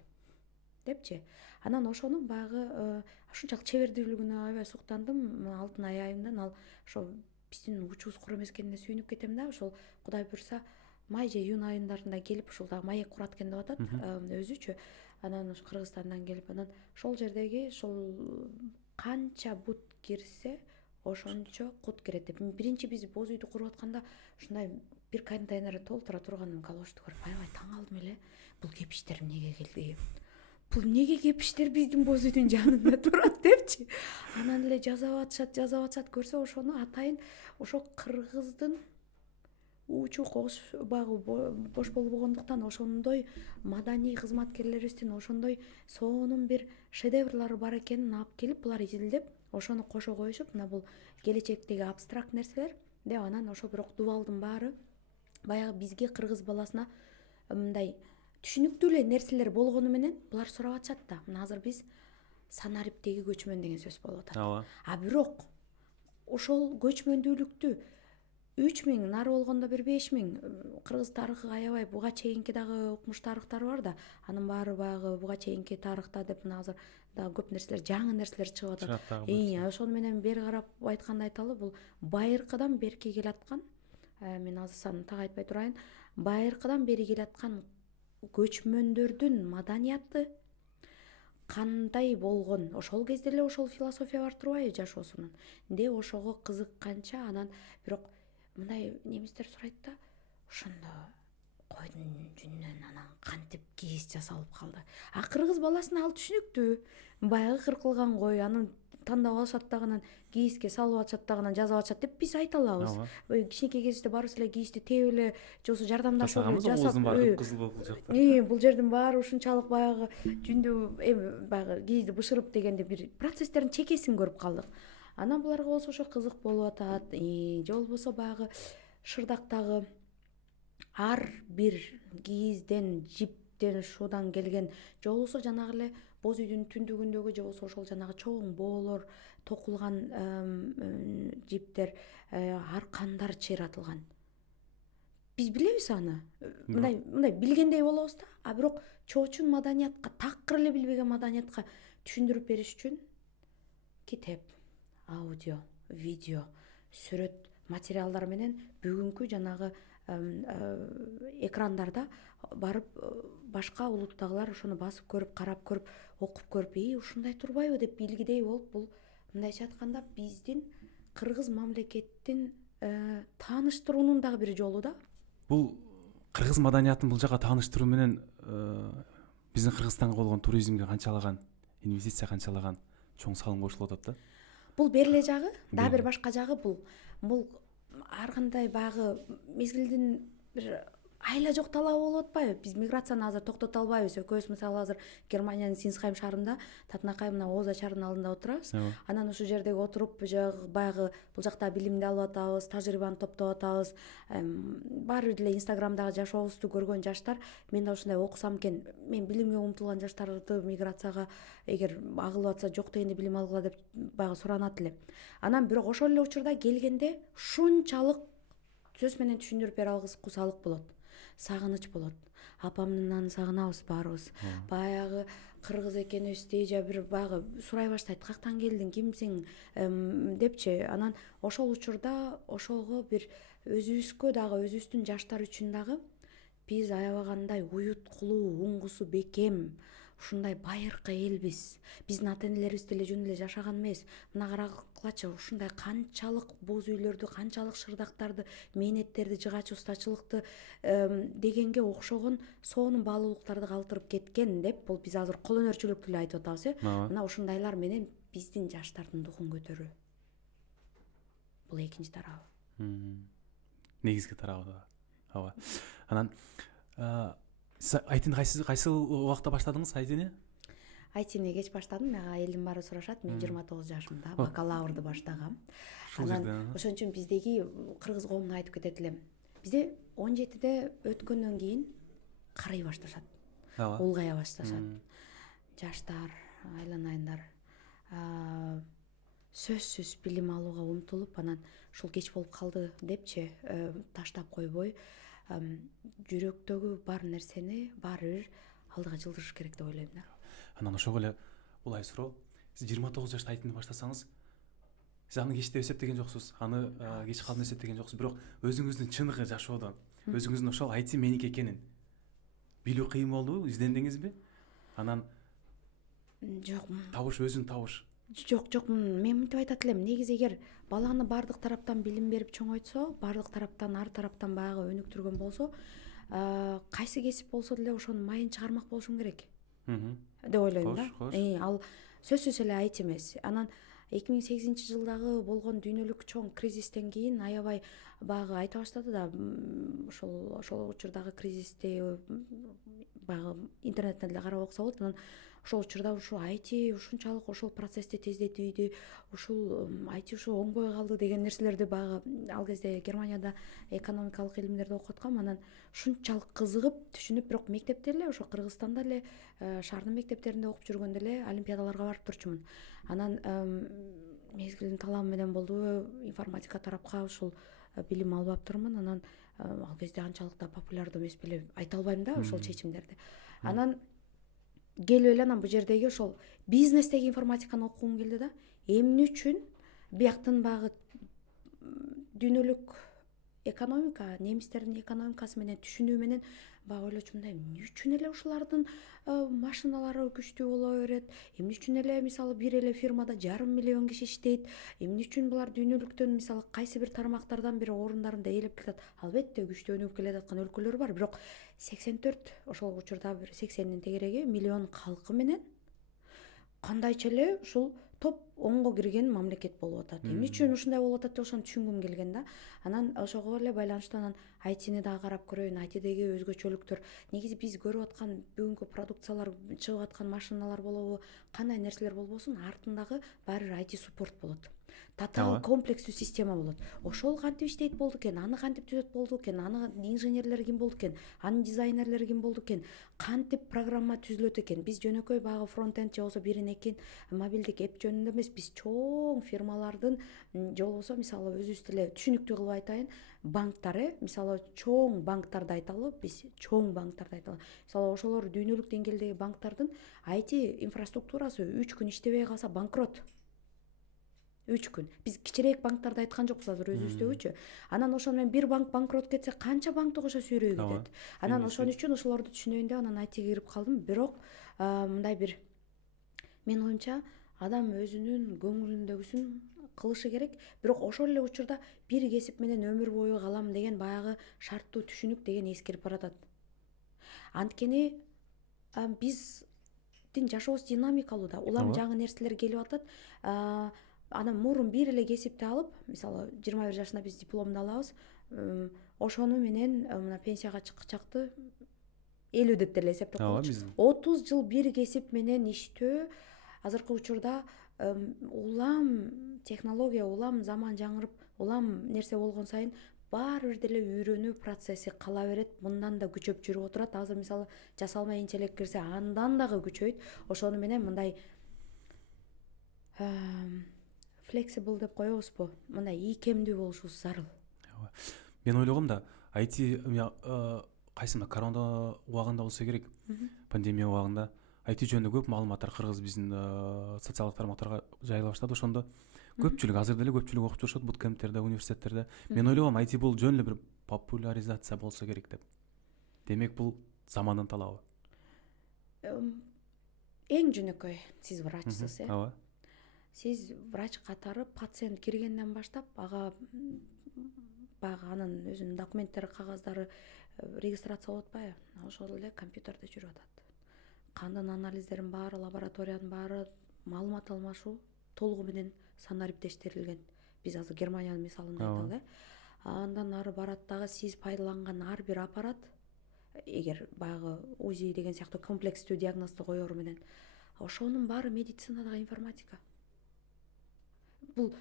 депчи. Анан ошонун баягы ушунчалык чебердүүлүгүнө аябай суктандым. Алтын аябымдан ал ошо биздин учубуз кура эмес экенине сүйүнүп кетем да. Ошол Кудай буюрса май же июнь айындарында келип ушул дагы маек курат экен деп атат өзүчү. Анан ошо Кыргызстандан келип анан ошол жердеги ошол канча бут кирсе ошончо кут кирет деп. Биринчи биз боз үйдү куруп атканда ушундай бир контейнер толтура турганын калошту көрүп аябай таң калдым эле. Бул кепиштер эмнеге келди? Бул эмнеге кепиштер биздин боз үйдүн жанында турат депчи. Анан эле жазап атышат көрсө ошону атайын ошо кыргыздын учу кош багы бош болбогондуктан ошондой маданий кызматкерлерибиздин ошондой сонун бир шедеврлары бар экенин алып келип булар изилдеп ошону кошо коюшуп, мына бул келечектеги абстракт нерселер деп анан ошо бирок дубалдын баары баягы бизге кыргыз баласына мындай түшүнүктүү эле нерселер болгону менен булар сурап атышат да. Мына азыр биз Санариптеги көчмөн деген сөз болуп атат. ооба. Бирок ошол көчмөндүүлүктү 3000 нары болгондо бир 5000 кыргыз тарыхы аябай буга чейинки дагы укмуш тарыхтары бар да. Анын баары баягы буга чейинки тарыхта деп мына азыр дагы көп нерселер, жаңы нерселер чыгып атат. Ошону менен бери карап айтканда айталы, бул байыркыдан берки келаткан, мен азыр санын так айтпай турайын, байыркыдан бери келаткан көчмөндөрдүн маданияты кандай болгон, ошол кезде эле ошол философия бар турбайбы жашоосунун. Де ошого кызыкканча анан бирок мындай немистер сурайт да, ошондо койдун жүнүнөн анан кантип кийиз жасалып калды. Кыргыз баласына ал түшүнүктүү. Баягы кыркылган кой, анан тандап алышат дагы, анан кийизге салып атышат дагы, анан жазып атышат деп биз айта алабыз. Кичинекей кезибизде барыбыз эле кийизди тээп эле же болбосо жардамдашып эле жасап, бул жердин баары ушунчалык баягы жүндү баягы кийизди бышырып дегенде бир процесстердин чекесин көрүп калдык. Анан буларга болсо ошо кызык болуп атат. Же болбосо баягы Шырдактагы ар бир кийизден, жиптен, шуудан келген, же болбосо жанагы эле боз үйдүн түндүгүндөгү же болбосо ошол жанагы чоң боолор токулган жиптер, аркандар чыйратылган. Биз билебиз аны. Мындай билгендей болобуз да, бирок чоочун маданиятка, такыр эле билбеген маданиятка түшүндүрүп бериш үчүн китеп, аудио, видео, сүрөт материалдар менен бүгүнкү жанагы экрандарда барып башка улуттагылар ошону басып көрүп, карап көрүп, окуп көрүп, ушундай турбайбы деп билгидей болуп, бул мындайча айтканда биздин кыргыз мамлекеттин тааныштыруунун дагы бир жолу да. Бул кыргыз маданиятын бул жака тааныштыруу менен биздин Кыргызстанга болгон туризмге канчалаган инвестиция, канчалаган чоң салым кошулуп атат да. Бул бир эле жагы, дагы бир башка жагы бул ар кандай баягы мезгилдин бир айла жок талабы болуп атпайбы? Биз миграцияны азыр токтото албайбыз. Экөөбүз мисалы азыр Германиянын Синсхайм шаарында Татнакай мына Оза чарынын алдында отурабыз. Анан ушул жердеги отуруп баягы бул жакта билимди алып атабыз, тажрыйбаны топтоп атабыз. Баары бир эле Инстаграмдагы жашообузду көргөн жаштар, мен да ушундай окусам экен, мен билимге умтулган жаштарды миграцияга эгер агылып атса жок дегенде билим алгыла деп баягы суранат эле. Анан бирок ошол эле учурда келгенде ушунчалык сөз менен түшүндүрүп бере алгысалык болот. Сагыныч болот. Апамдын нанын сагынабыз баарыбыз. Баягы кыргыз экенибизди же бир баягы сурай баштайт, каяктан келдиң, кимсиң депчи. Анан ошол учурда ошого бир өзүбүзгө дагы, өзүбүздүн жаштар үчүн дагы биз аябагандай уюткулуу, уңгусу бекем, ушундай байыркы элбиз. Биздин ата-энелерибиз деле жөн эле жашаган эмес. Мына карагылачы, ушундай канчалык боз үйлөрдү, канчалык шырдактарды, мээнеттерди, жыгач устачылыкты дегенге окшогон сонун баалуулуктарды калтырып кеткен деп, бул биз азыр кол өнөрчүлүктү эле айтып атабыз, Мына ушундайлар менен биздин жаштардын духун көтөрүү. Бул экинчи тарабы. Негизги тарабы да. Ооба. Анан айтыны кайсы убакта баштадыңыз айтыны? Айтыны кеч баштадым. Мага элдин баары сурашат. Мен 29 жашымда бакалаврды баштагам. Анан ошон үчүн биздеги кыргыз коомуна айтып кетет элем. Бизде 17-де өткөндөн кийин карый башташат. Улгая башташат. Жаштар, айланайындар сөзсүз билим алууга умтулуп, анан ушул кеч болуп калды депчи таштап койбой, жүрөктөгү бар нерсени баары бир алдыга жылдырыш керек деп ойлойм да. анан ошого эле улай суроо, сиз 29 жашта айтыны баштасаңыз, сиз аны кечте эсептеген жоксуз, аны кеч калдым эсептеген жоксуз, бирок өзүңүздүн чыныгы жашоодон, өзүңүздүн ошол IT меники экенин билүү кыйын болдубу, издендиңизби? Анан жок табыш, өзүн табыш. жок мен мынтип айтат элем, негизи эгер баланы баардык тараптан билим берип чоңойтсо, баардык тараптан ар тараптан баягы өнүктүргөн болсо, кайсы кесип болсо деле ошонун майын чыгармак болушуң керек деп ойлойм да. Ал сөзсүз эле IT эмес. Анан 2008-жылдагы болгон дүйнөлүк чоң кризистен кийин аябай баягы айта баштады да, ошол учурдагы кризисти баягы интернеттен эле карап окуса болот. Анан ошол учурда ушу IT ушунчалык ошол процессти тездетүүдө, ушул IT ушу оңбой калды деген нерселерди баягы ал кезде Германияда экономикалык илимдерди окуп аткам. Анан ушунчалык кызыгып түшүнүп, бирок мектепте эле, ошо Кыргызстанда эле шаардын мектептеринде окуп жүргөндө эле олимпиадаларга барып турчумун. Анан мезгилдин талабы менен болдубу, информатика тарапка ушул билим алып аптырмын. Анан ал кезде анчалык да популярдуу эмес беле, айта албайм да ошол чечимдерди. Анан келип эле анан бул жердеги ошол бизнестеги информатиканы окугум келди да. Эмне үчүн бияктын баягы дүйнөлүк экономика, немистердин экономикасы менен түшүнүү менен баягы ойлочумундай, эмне үчүн эле ушулардын машиналары күчтүү боло берет, эмне үчүн эле мисалы бир эле фирмада 500 000 киши иштейт, эмне үчүн булар дүйнөлүктөн мисалы кайсы бир тармактардан бир орундарында ээлеп келет. Албетте күчтөнүп келаткан өлкөлөр бар, бирок 84, ошол учурда бир 80-ин тегереги миллион калкы менен кандайча эле ушул топ 10го кирген мамлекет болуп атат. Эмне үчүн ушундай болуп атат деп ошону түшүнгүм келген да. Анан ошого эле байланыштуу анан IT-ни дагы карап көрөйүн, IT-деги өзгөчөлүктөр. Негизи биз көрүп аткан бүгүнкү продукциялар, чыгып аткан машиналар болобу, кандай нерселер болбосун, артындагы баары бир IT суппорт болот. Татаал комплекстүү система болот. Ошол кантип иштейт болду экен, аны кантип түзөт болду экен, аны инженерлер ким болду экен, анын дизайнерлери ким болду экен, кантип программа түзүлөт экен. Биз жөнөкөй баягы фронтенд же болбосо бирин экин мобилдик эп жөнүндө эмес, биз чоң фирмалардын же болбосо мисалы өзүбүз деле түшүнүктүү кылып айтайын, банктар, мисалы чоң банктарды айталы, биз чоң банктарды айталы. Мисалы ошолор дүйнөлүк деңгээлдеги банктардын IT инфраструктурасы 3 күн иштебей калса банкрот. 3 күн. Биз кичирээк банктарды айткан жокпуз азыр өзүбүздөгүчү. Анан ошону менен бир банк банкрот кетсе, канча банктык ошо сүйрөй кетет. Анан ошон үчүн ошолорду түшүнөйүн деп анан IT кирип калдым. Бирок мындай бир, менин оюмча, адам өзүнүн көңүлүндөгүсүн кылышы керек. Бирок ошол эле учурда бир кесип менен өмүр бою калам деген баягы шарттуу түшүнүк деген эскирип баратат. Анткени биздин жашообуз динамикалуу да, улам жаңы нерселер келип атат. Анан мурун бир эле кесипти алып, мисалы 21 жашында биз дипломду алабыз, ошону менен мына пенсияга чыкчакты 50 деп деле эсептеп коелучу. 30 жыл бир кесип менен иштөө азыркы учурда улам технология, улам заман жаңырып, улам нерсе болгон сайын баары бир деле үйрөнүү процесси кала берет, мындан да күчөп жүрүп отурат. Азыр мисалы жасалма интеллект кирсе, андан дагы күчөйт. Ошону менен мындай flexible деп коебузбу, мындай ийкемдүү болушубуз зарыл. Мен ойлогом да, IT кайсында корона убагында болсо керек, пандемия убагында IT жөнүндө көп маалыматтар кыргыз биздин социалдык тармактарга жайыла баштады. Ошондо көпчүлүк, азыр деле көпчүлүк окуп жүрүшөт буткемптерде, университеттерде. Мен ойлогом IT бул жөн эле бир популяризация болсо керек деп. Демек бул замандын талабы. Эң жөнөкөй, сиз врачсыз, Сиз врач катары пациент киргенден баштап, баягы анын өзүнүн документтери, кагаздары регистрация болуп атпайбы? Ошол эле компьютерде жүрүп атат. Кандын анализдерин баары, лабораториянын баары маалымат алмашуу толугу менен санариптештирилген. Биз азыр Германиянын мисалын айталы. Андан ары барат дагы, сиз пайдаланган ар бир аппарат, эгер баягы УЗИ деген сыяктуу комплекстүү диагнозду коеру менен, ошонун баары медицинадагы информатика. Бул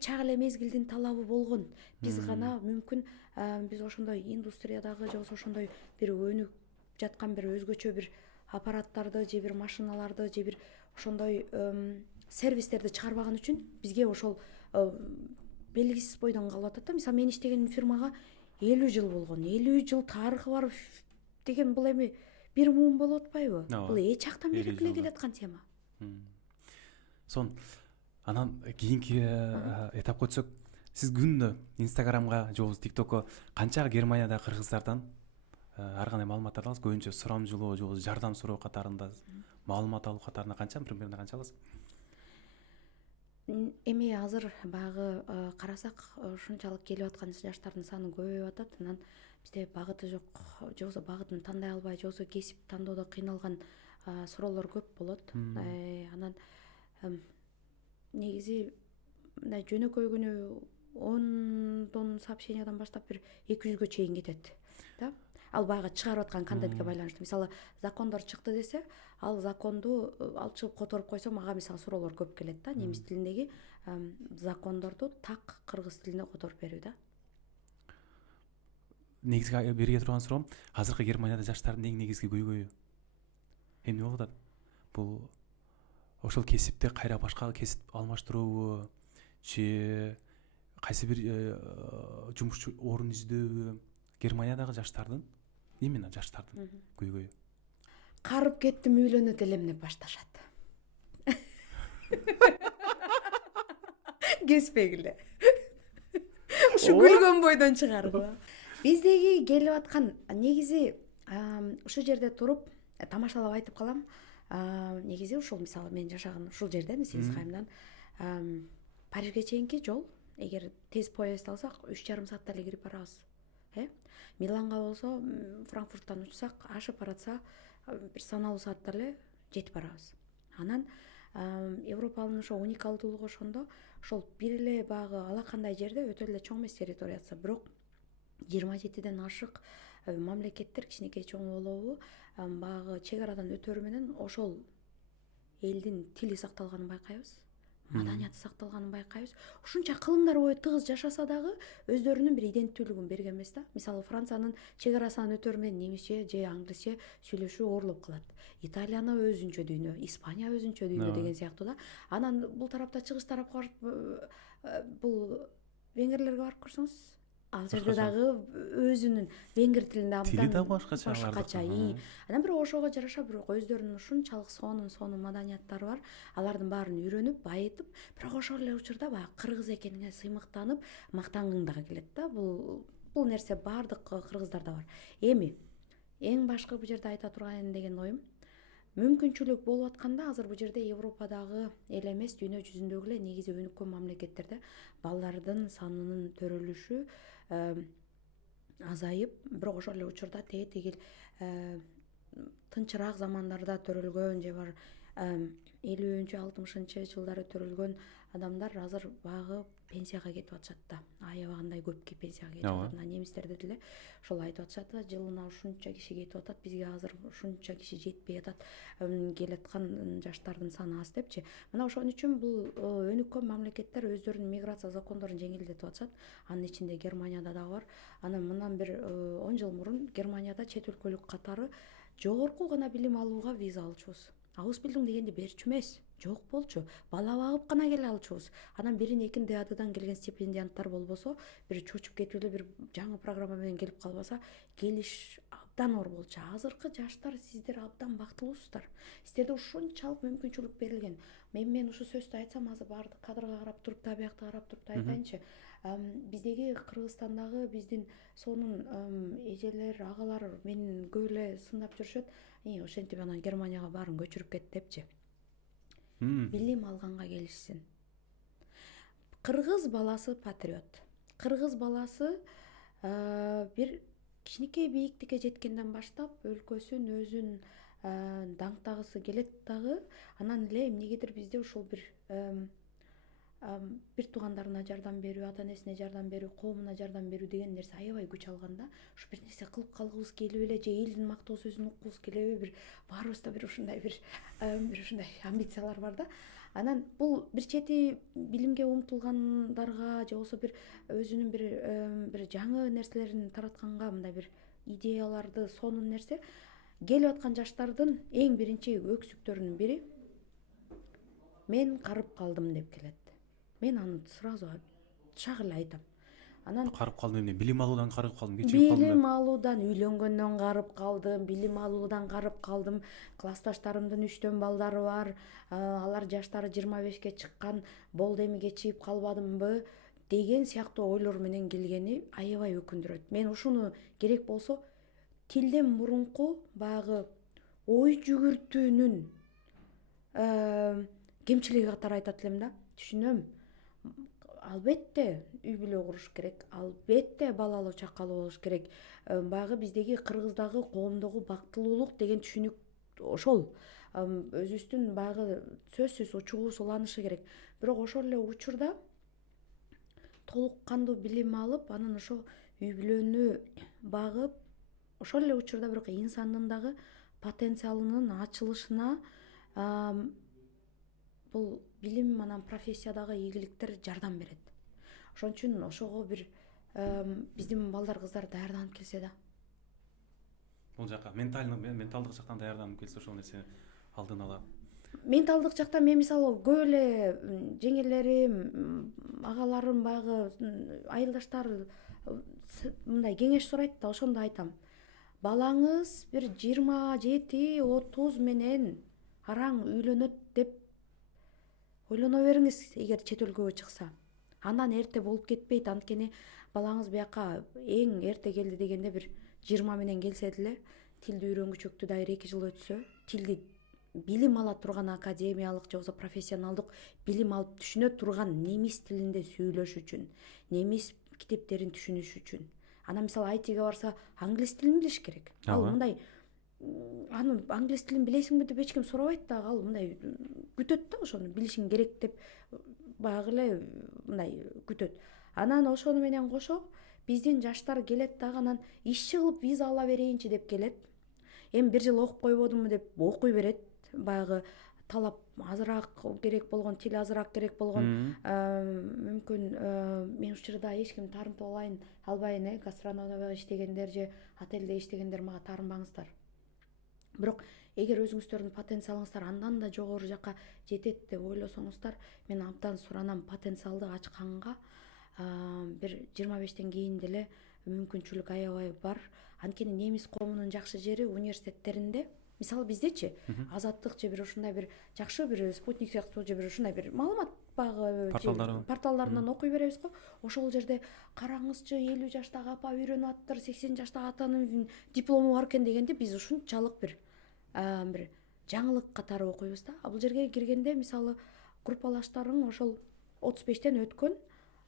чак эле мезгилдин талабы болгон. Биз гана мүмкүн биз ошондой индустриядагы же болбосо ошондой бир өнүп жаткан бир өзгөчө бир аппараттарды же бир машиналарды же бир ошондой сервистерди чыгарбаган үчүн бизге ошол белгисиз бойдон калып атат да. Мисалы, мен иштеген фирмага 50 жыл болгон. 50 жыл тарыхы бар деген бул эми бир муун болуп атпайбы? Ооба. Бул эч жактан бери Эли эле жылдан. келаткан тема. Анан кийинки этапка өтсөк, сиз күнүнө Инстаграмга же болбосо ТикТокко канча Германиядагы кыргыздардан ар кандай маалыматтарды аласыз? Көбүнчө сурамжылоо же болбосо жардам суроо катарында, маалымат алуу катарында примерно канча аласыз? Эми азыр баягы карасак ушунчалык келип аткан жаштардын саны көбөйүп атат. Анан бизде багыты жок, же болбосо багытын тандай албай, же болбосо кесип тандоодо кыйналган суроолор көп болот. Анан негизи мындай жөнөкөй күнү 10 сообщениядан баштап бир 200гө чейин кетет да. Ал баягы чыгарып аткан контентке байланыштуу. Мисалы, закондор чыкты десе, ал законду алып чыгып которуп койсом, ага мисалы суроолор көп келет да. Немис тилиндеги закондорду так кыргыз тилине которуп берүү да. Негизги берге турган суроом, азыркы Германияда жаштардын эң негизги көйгөйү эмне болуп атат? Бул ошол кесипте кайра башка кесип алмаштыруубу же кайсы бир жумуш орун издөөнү? Германиядагы жаштардын, именно жаштардын көйгөйү. Карып кеттим, үйлөнөт элем деп башташат. Кеспегиле. Ушу күлгөн бойдон чыгарды. Биздеги келип аткан негизи ушул жерде туруп тамашалап айтып калам. Негизи ушул мисалы мен жашаган ушул жерден Синсхаймдан Парижге чейинки жол, эгер тез поезд алсак 3,5 саатта эле кирип барабыз. Миланга болсо, Франкфурттан учсак, ашып баратса бир саналуу саатта эле жетип барабыз. Анан Европанын ошо уникалдуулугу ошондо, ошол бир эле баягы алакандай жерде өтө эле чоң эмес территориясы, бирок 27ден ашык мамлекеттер кичинекей чоң болобу, баягы чек арадан өтөрү менен ошол элдин тили сакталганын байкайбыз, маданияты сакталганын байкайбыз. Ушунча кылымдар бою тыгыз жашаса дагы өздөрүнүн бир иденттүүлүгүн берген эмес да. Мисалы, Франциянын чек арасынан өтөрү менен немисче же англисче сүйлөшүү оорлоп калат. Италияны өзүнчө дүйнө, Испания өзүнчө дүйнө деген сыяктуу да. Анан бул тарапта чыгыш тарапка барып бул венгерлерге барып көрсөңүз, ал жерде дагы өзүнүн венгер тилинде абдан Тили да башкача. Анан бирок ошого жараша бирок өздөрүнүн ушунчалык сонун маданияттары бар. Алардын баарын үйрөнүп, байытып, бирок ошол эле учурда баягы кыргыз экенине сыймыктанып, мактангың дагы келет да. Бул нерсе баардык кыргыздарда бар. Эми эң башкы бул жерде айта турган деген оюм, мүмкүнчүлүк болуп атканда азыр бул жерде Европадагы эле эмес, дүйнө жүзүндөгү эле негизи өнүккөн мамлекеттерде балдардын санынын төрөлүшү азайып, бирок ошол эле учурда тегил тынчыраак замандарда төрөлгөн же бар 50-60 жылдары төрөлгөн адамдар азыр баягы пенсияга кетип атышат да. Аябагандай көпкө пенсияга кетип атат. Немистерде деле ошол айтып атышат да, жылына ушунча киши кетип атат, бизге азыр ушунча киши жетпей атат, келаткан жаштардын саны аз депчи. Мына ошон үчүн бул өнүккөн мамлекеттер өздөрүнүн миграция закондорун жеңилдетип атышат. Анын ичинде Германияда дагы бар. Анан мындан бир 10 жыл мурун Германияда чет өлкөлүк катары жогорку гана билим алууга виза алчубуз. Ауыз билдиң дегенди берчү эмес, жок болчу. Бала багып гана келе алчубуз. Анан бирин экин ДАДдан келген стипендианттар болбосо, бир чочуп кетип эле бир жаңы программа менен келип калбаса, келиш абдан оор болчу. Азыркы жаштар, сиздер абдан бактылуусуздар. Сиздерде ушунчалык мүмкүнчүлүк берилген. Мен ушу сөздү айтсам, азыр баардык кадрга карап туруп, табиятка карап туруп айтайынчы. Биздеги Кыргызстандагы биздин сонун эжелер, агалар мени көп эле сындап жүрүшөт. Ошентип анан Германияга баарын көчүрүп кет депчи. Билим алганга келишсин. Кыргыз баласы патриот. Кыргыз баласы бир кичинекей бийиктикке жеткенден баштап өлкөсүн өзүн даңктагысы келет дагы. Анан эле эмнегедир бизде ушул бир туугандарына жардам берүү, ата энесине жардам берүү, коомуна жардам берүү деген нерсе аябай күч алганда, ушу бир нерсе кылып калгыбыз келип эле же элдин мактоо сөзүн уккубуз келеби, бир баарыбызда бир ушундай амбициялар бар да. Анан бул бир чети билимге умтулгандарга же болбосо бир өзүнүн бир жаңы нерселерин таратканга, мындай бир идеяларды сонун нерсе, келип аткан жаштардын эң биринчи өксүктөрүнүн бири мен карып калдым деп келет. Мен аны сразу чак эле айтам. Анан карып калдым, эмне билим алуудан карып калдым, кечигип калдым билим алуудан, үйлөнгөндөн карып калдым, билим алуудан карып калдым. Классташтарымдын 3 балдары бар, алар жаштары 25-ке чыккан, болду эми кечигип калбадымбы деген сыяктуу ойлор менен келгени аябай өкүндүрөт. Мен ушуну керек болсо тилден мурунку баягы ой жүгүртүүнүн кемчилиги катары айтат элем да. Түшүнөм. Албетте үй бүлө куруш керек, албетте балалуу чакалуу болуш керек. Баягы биздеги кыргыздагы коомдогу бактылуулук деген түшүнүк ошол. Өзүбүздүн баягы сөзсүз учугубуз уланышы керек. Бирок ошол эле учурда толук кандуу билим алып, анан ошо үй бүлөнү багып, ошол эле учурда бирок инсандын дагы потенциалынын ачылышына бул билим анан профессиядагы ийгиликтер жардам берет. Ошон үчүн ошого бир биздин балдар кыздар даярданып келсе да. Бул жака менталдык жактан даярданып келсе ошол нерсе алдын ала. Менталдык жактан мен мисалы көп эле жеңелерим, агаларым, баягы айылдаштар мындай кеңеш сурайт да, ошондо айтам. Балаңыз бир 27-30 менен араң үйлөнөт деп ойлоно бериңиз, эгер чет өлкөгө чыкса. Андан эрте болуп кетпейт, анткени балаңыз бияка эң эрте келди дегенде бир 20 менен келсе деле, тилди үйрөнгүчөктү дайыр 2 жыл өтсө, тилди билим ала турган академиялык же болбосо профессионалдык билим алып түшүнө турган немис тилинде сүйлөш үчүн, немис китептерин түшүнүш үчүн. Анан мисалы айтиге барса, англис тилин билиш керек. Ал мындай аны англис тилин билесиңби деп эч ким сурабайт да, ал мындай күтөт да, ошону билишиң керек деп баягы эле мындай күтөт. Анан ошону менен кошо биздин жаштар келет дагы, анан ишчи кылып виза ала берейинчи деп келет. Эми бир жыл окуп койбодумбу деп окуй берет. Баягы талап азыраак керек болгон, тил азыраак керек болгон, мүмкүн мен учурда эч ким таарынтып албайын, гастрономияда иштегендер же отелде иштегендер мага таарынбаңыздар. Бирок эгер өзүңүздөрдүн потенциалыңыздар андан да жогору жака жетет деп ойлосоңуздар, мен абдан суранам. Потенциалды ачканга бир 25тен кийин деле мүмкүнчүлүк аябай бар. Анткени немис коомунун жакшы жери университеттеринде, мисалы биздечи Азаттык же бир ушундай бир жакшы бир спутник сыяктуу же бир ушундай бир маалымат багы порталдарынан окуй беребиз го. Ошол жерде караңызчы, 50 жаштагы апа үйрөнүп аттыр, 80 жаштагы атанын диплому бар экен дегенде биз ушунчалык бир жаңылык катары окуйбуз да. Бул жерге киргенде мисалы группалаштарың ошол 35тен өткөн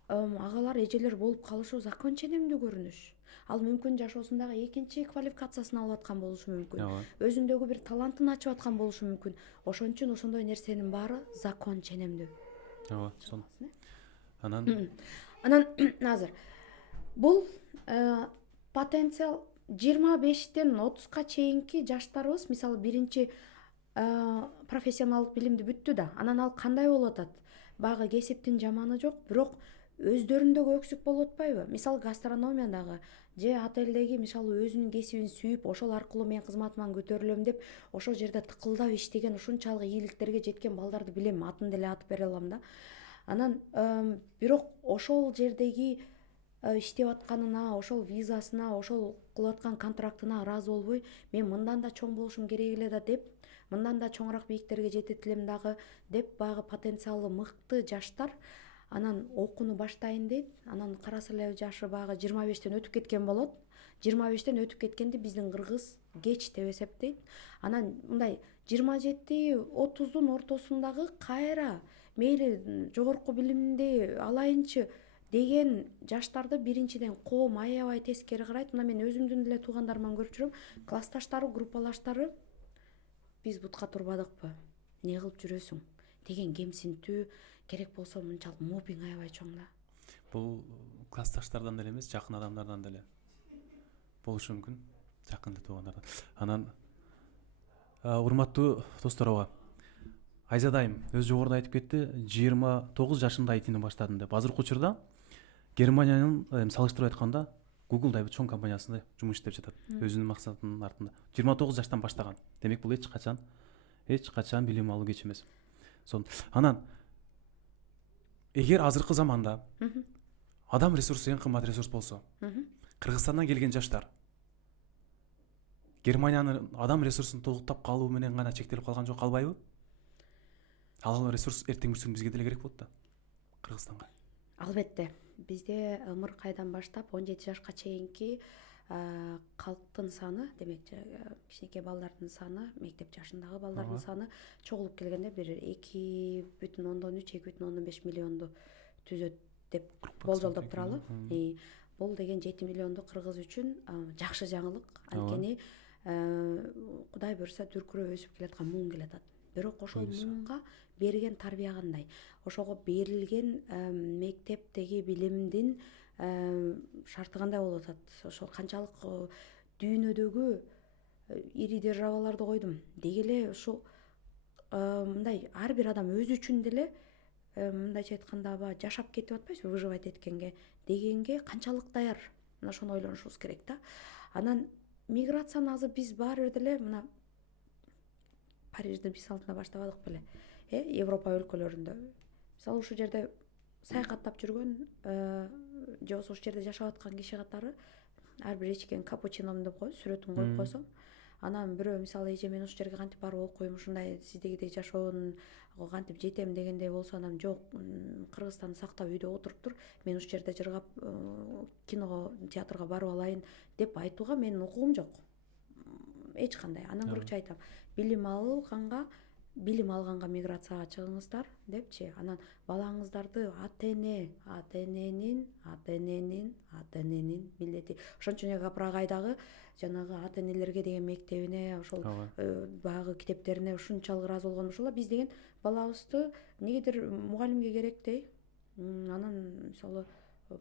агалар, эжелер болуп калышы закон ченемдүү көрүнүш. Ал мүмкүн жашоосундагы экинчи квалификациясын алып аткан болушу мүмкүн. Өзүндөгү бир талантын ачып аткан болушу мүмкүн. Ошон үчүн ошондой нерсенин баары закон ченемдүү. Ооба, сонун. Анан азыр бул потенциал 25тен 30ка чейинки жаштарыбыз мисалы биринчи профессионалдык билимди бүттү да, анан ал кандай болуп атат? Баягы кесиптин жаманы жок, бирок өздөрүндөгү өксүк болуп атпайбы? Мисалы гастрономиядагы же отелдеги мисалы өзүнүн кесибин сүйүп, ошол аркылуу мен кызматыман көтөрүлөм деп ошол жерде тыкылдап иштеген, ушунчалык ийгиликтерге жеткен балдарды билем, атын деле атып бере алам да. Анан бирок ошол жердеги иштеп атканына, ошол визасына, ошол кылып аткан контрактына ыраазы болбой, мен мындан да чоң болушум керек эле да деп, мындан да чоңураак бийиктерге жетет элем дагы деп, баягы потенциалы мыкты жаштар анан окууну баштайын дейт. Анан караса эле жашы баягы 25тен өтүп кеткен болот. 25тен өтүп кеткенди биздин кыргыз кеч деп эсептейт. Анан мындай 27-30дун ортосундагы кайра мейли жогорку билимди алайынчы деген жаштарды биринчиден коом аябай тескери карайт. Мына мен өзүмдүн деле туугандарыман көрүп жүрөм. Классташтары, группалаштары биз бутка турбадыкпы? Не кылып жүрөсүң? Деген кемсинтүү, керек болсо мынчалык моббинг аябай чоң да. Бул классташтардан деле эмес, жакын адамдардан деле болушу мүмкүн, жакын туугандардан. Анан урматтуу достор, ооба. Айзадайым өз жогоруда айтып кетти, 29 жашында айтыны баштадым деп. Азыркы учурда Германиянын салыштырып айтканда Google дайбы чоң компаниясында жумуш иштеп жатат. Өзүнүн максатынын артында. 29 жаштан баштаган. Демек бул эч качан билим алуу кеч эмес. Анан эгер азыркы заманда адам ресурсу эң кымбат ресурс болсо, Кыргызстандан келген жаштар Германиянын адам ресурсун толуктап калуу менен гана чектелип калган жок, калбайбы? Ал ресурс эртең бір күн бизге деле керек болот да, Кыргызстанга. Албетте, бизде ымыр кайдан баштап 17 жашка чейинки калктын саны, демек кичинекей балдардын саны, мектеп жашындагы балдардын саны чогулуп келгенде бир 2,3-2,5 миллионду түзөт деп болжолдоп туралы. Бул деген 7 миллионду кыргыз үчүн жакшы жаңылык. Анткени Кудай буйрса дүркүрөп өсүп келаткан муң келатат. Бирок ошол муңга берген тарбия кандай? Ошого берилген мектептеги билимдин шарты кандай болуп атат? Ошол канчалык дүйнөдөгү ири державаларды койдум. Деги эле ушу мындай ар бир адам өзү үчүн деле мындайча айтканда жашап кетип атпайбызбы, выживать эткенге дегенге канчалык даяр? Мына ошону ойлонушубуз керек да. Анан миграцияны азыр биз баары бир деле мына Париждин мисалында баштабадык беле? Европа өлкөлөрүндө. Мисалы ушул жерде саякаттап жүргөн же болбосо ушул жерде жашап аткан киши катары ар бир ичкен капучином деп коебуз, сүрөтүн коюп койсоң, анан бирөө мисалы эже мен ушул жерге кантип барып окуйм, ушундай сиздегидей жашоонун кантип жетем дегендей болсо, анан жок, Кыргызстанды сактап үйдө отуруп тур, мен ушул жерде жыргап киного, театрга барып алайын деп айтууга менин укугум жок. Эч кандай. Андан көрөкчү айтам, билим алганга миграцияга чыгыңыздар депчи. Анан балаңыздарды ата-эненин милдети. Ошон үчүн Капрагайдагы жанагы ата-энелерге деген мектебине, ошол баягы китептерине ушунчалык ыраазы болгон ошол биз деген балабызды негедир мугалимге керектей. Анан мисалы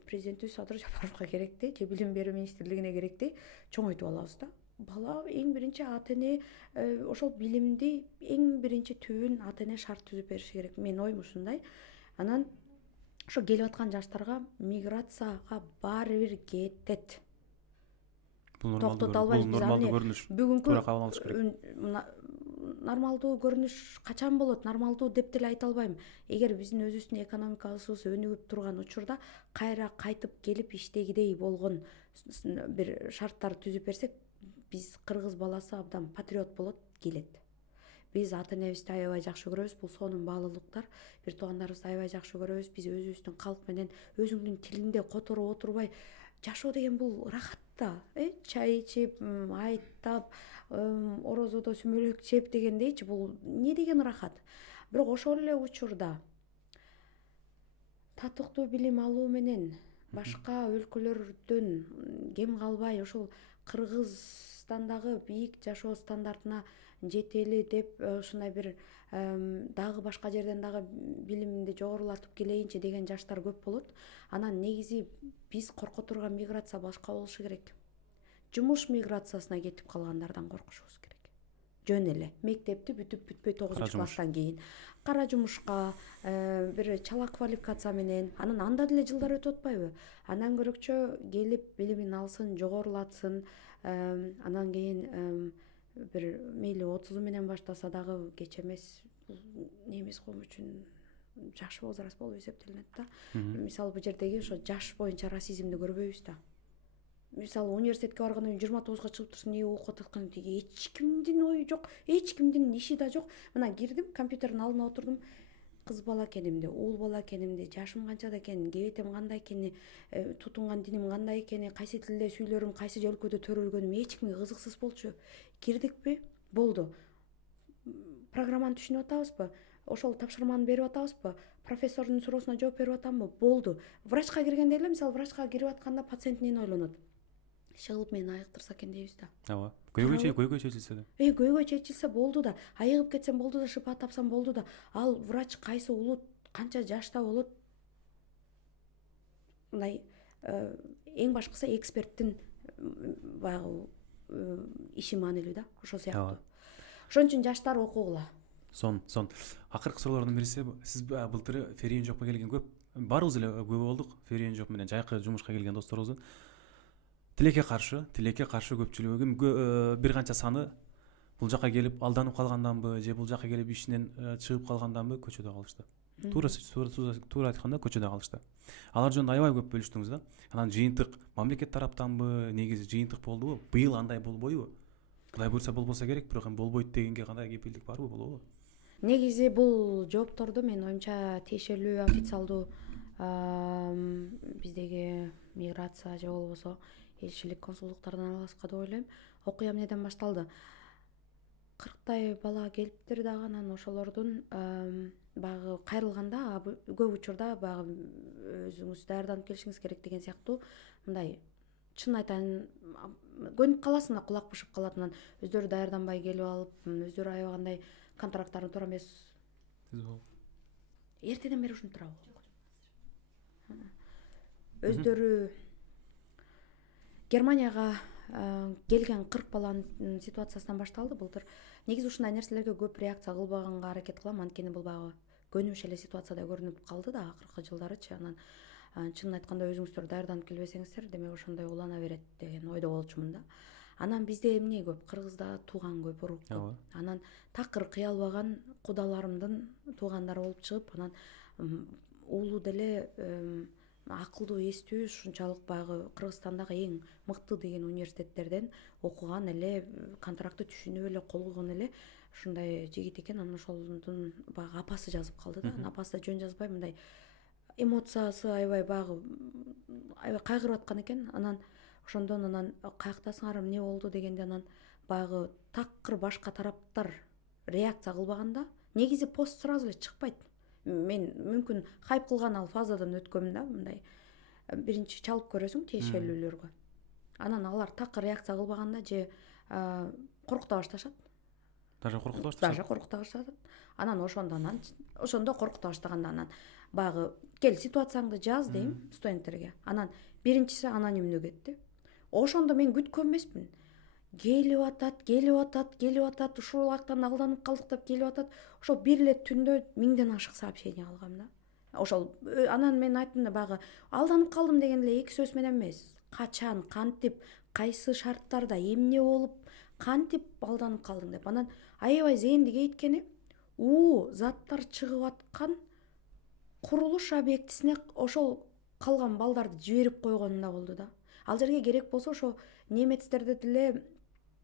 президентибиз Садыр Жапаровго керектей, же билим берүү министрлигине керектей чоңойтуп алабыз да. Бала эң биринчи ата-эне ошол билимди эң биринчи түбүн ата-эне шарт түзүп бериши керек. Менин оюм ушундай. Анан ошо келип аткан жаштарга миграцияга баары бир кетет. Бул нормалдуу көрүнүш. Бүгүнкү кабыл алыш керек. Нормалдуу көрүнүш качан болот? Нормалдуу деп деле айта албайм. Эгер биздин өзүбүздүн экономикабыз өнүгүп турган учурда кайра кайтып келип иштегидей болгон бир шарттар түзүп берсек, биз кыргыз баласы абдан патриот болот, келет. Биз ата-энебизди аябай жакшы көрөбүз, бул сонун баалуулуктар. Бир туугандарыбызды аябай жакшы көрөбүз. Биз өзүбүздүн калк менен өзүңдүн тилиңде которуп отурбай жашоо деген бул рахат да. Чай ичип, айттап, орозодо сүмөлөк жеп дегендейчи, бул не деген рахат. Бирок ошол эле учурда татыктуу билим алуу менен башка өлкөлөрдөн кем калбай ошол Кыргызстандагы бийик жашоо стандартына жетели деп ушундай бир дагы башка жерден дагы билимди жогорулатып келейинчи деген жаштар көп болот. Анан негизи биз корко турган миграция башка болушу керек. Жумуш миграциясына кетип калгандардан коркушубуз керек. Жөн эле мектепти бүтпөй 9-класстан кийин кара жумушка, бир чала квалификация менен, анан анда деле жылдар өтүп атпайбы? Андан көрөкчө келип билимин алсын, жогорулатсын, анан кийин бир мейли 30 менен баштаса дагы кеч эмес, немис коому үчүн жаш возраст болуп эсептелинет да. Мисалы бул жердеги ошо жаш боюнча расизмди көрбөйбүз да. Мисалы университетке барганда 29-га чыгып турсун, эмне окуп аткан деги эч кимдин ою жок, эч кимдин иши да жок. Мына кирдим, компьютердин алдына отурдум. Кыз бала экенимди, уул бала экенимди, жашым канчада экенин, кебетем кандай экени, тутунган диним кандай экени, кайсы тилде сүйлөрүм, кайсы өлкөдө төрөлгөнүм эч кимге кызыксыз болчу. Кирдикпи? Болду. Программаны түшүнүп атабызбы? Ошол тапшырманы берип атабызбы? Профессордун суроосуна жооп берип атамбы? Болду. Врачка киргенде эле, мисалы врачка кирип атканда пациент эмнени ойлонот? Чыгып мени айыктырса экен дейбиз да. Ооба. Көйгөй чечилсе да. Көйгөй чечилсе болду да. Айыгып кетсем болду да, шыпа тапсам болду да. Ал врач кайсы улут, канча жашта болот? Мындай эң башкысы эксперттин баягы иши маанилүү да. Ошол сыяктуу. Ошон үчүн жаштар окугула. Сон. Акыркы суроолордун бириси, сиз былтыры Ферийин жокко келген көп. Баарыбыз эле күбө болдук. Ферийин жок менен жайкы жумушка келген досторубуздун тилекке каршы көпчүлүгү бир канча саны бул жака келип алданып калганданбы, же бул жака келип ишинен чыгып калганданбы көчөдө калышты. туура айтканда көчөдө калышты. Алар жөнүндө аябай көп бөлүштүңүз да. Анан жыйынтык мамлекет тараптанбы, негизи жыйынтык болдубу? Быйыл андай болбойбу? Кудай буйрса болбосо керек, бирок эми болбойт дегенге кандай кепилдик барбы, болобу? Негизи бул жоопторду менин оюмча тиешелүү официалдуу биздеги миграция же болбосо элчилик консулдуктардан алгаска деп ойлойм. Окуя эмнеден башталды? 40 бала келиптир дагы, анан ошолордун баягы кайрылганда көп учурда баягы өзүңүз даярданып келишиңиз керек деген сыяктуу мындай, чын айтайын, көнүп каласың да, кулак бышып калат. Анан өздөрү даярданбай келип алып, өздөрү аябагандай контракттарын туура эмес эртеден бери ушинтип турабы, өздөрү Германияга келген 40 баланын ситуациясынан башталды былтыр. Негизи ушундай нерселерге көп реакция кылбаганга аракет кылам, анткени бул баягы көнүмүш эле ситуацияда көрүнүп калды да акыркы жылдарычы. Анан чынын айтканда өзүңүздөр даярданып келбесеңиздер, демек ошондой улана берет деген ойдо болчумун да. Анан бизде эмне көп? Кыргызда тууган көп, урук көп. Анан такыр кыя албаган кудаларымдын туугандары болуп чыгып, анан уулу деле акылдуу, эстүү, ушунчалык баягы Кыргызстандагы эң мыкты деген университеттерден окуган эле, контрактты түшүнүп эле, кол койгон эле ушундай жигит экен. Анан ошолдун баягы апасы жазып калды да. Анан апасы да жөн жазбай, мындай эмоциясы аябай баягы аябай кайгырып аткан экен. Анан ошондон анан каяктасыңар, эмне болду дегенде, анан баягы такыр башка тараптар реакция кылбаганда негизи пост сразу эле чыкпайт. Мен мүмкүн хайп кылган ал фазадан өткөм да, мындай биринчи чалып көрөсүң тиешелүүлөргө. Анан алар такыр реакция кылбаганда же коркута башташат. Даже коркута башташат. Анан ошондо коркута баштаганда анан баягы кел ситуацияңды жаз дейм студенттерге. Анан биринчиси анонимдүү кетти. Ошондо мен күткөн эмеспин. Келип атат, ушул актан алданып калдык деп келип атат. Ошол бир эле түндө 1000ден ашык сообщение алгам да. Ошол анан мен айттым да, баягы алданып калдым деген эле эки сөз менен эмес. Качан, кантип, кайсы шарттарда, эмне болуп, кантип алданып калдың деп. Анан аябай зээнди кейткени заттар чыгып аткан курулуш объектисине ошол калган балдарды жиберип койгонунда болду да. Ал жерге керек болсо ошо немецтерде деле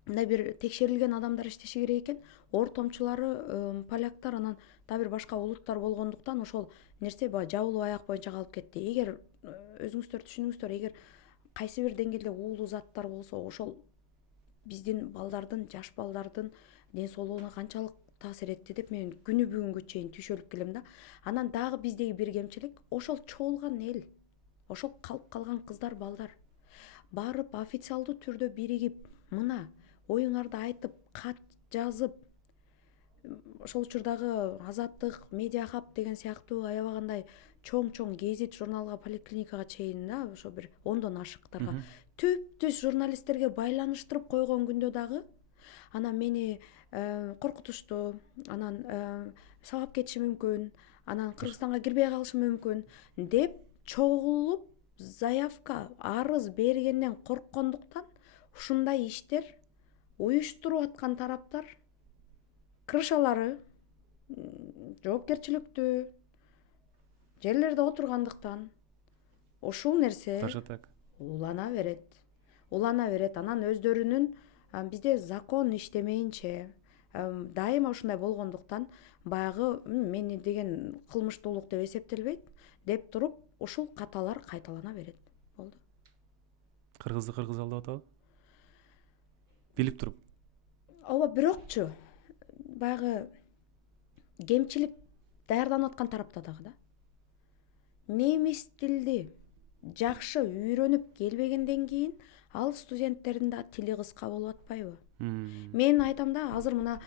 мындай бир текшерилген адамдар иштеши керек экен. Ортомчулары поляктар, анан дагы бир башка улуттар болгондуктан ошол нерсе баягы жабылуу аяк боюнча калып кетти. Эгер өзүңүздөр түшүнүңүздөр, эгер кайсы бир деңгээлде уулуу заттар болсо, ошол биздин балдардын, жаш балдардын ден соолугуна канчалык таасир этти деп мен күнү бүгүнгө чейин түйшөлүп келем да. Анан дагы биздеги бир кемчилик, ошол чогулган эл, ошол калып калган кыздар, балдар барып официалдуу түрдө биригип, мына оюңарды айтып, кат жазып, ошол учурдагы Азаттык, Медиа Хаб деген сыяктуу аябагандай чоң гезит, журналга, поликлиникага чейин да, ошо бир 10дон ашыктарга түп-түз журналисттерге байланыштырып койгон күндө дагы анан мени коркутушту, анан сабап кетиши мүмкүн, анан Кыргызстанга кирбей калышы мүмкүн деп чогулуп заявка, арыз бергенден корккондуктан ушундай иштер уюштуруп аткан тараптар крышалары жоопкерчиликтүү жерлерде отургандыктан ушул нерсе улана берет. Анан өздөрүнүн бизде закон иштемейинче дайыма ушундай болгондуктан баягы мени деген кылмыштуулук деп эсептелбейт деп туруп ушул каталар кайталана берет. Болду. Кыргызды кыргыз алдап атабы? Билип туруп. Ооба, бирокчу баягы кемчилик даярданып аткан тарапта дагы да. Немис тилди жакшы үйрөнүп келбегенден кийин ал студенттердин да тили кыска болуп атпайбы? Мен айтам да, азыр мына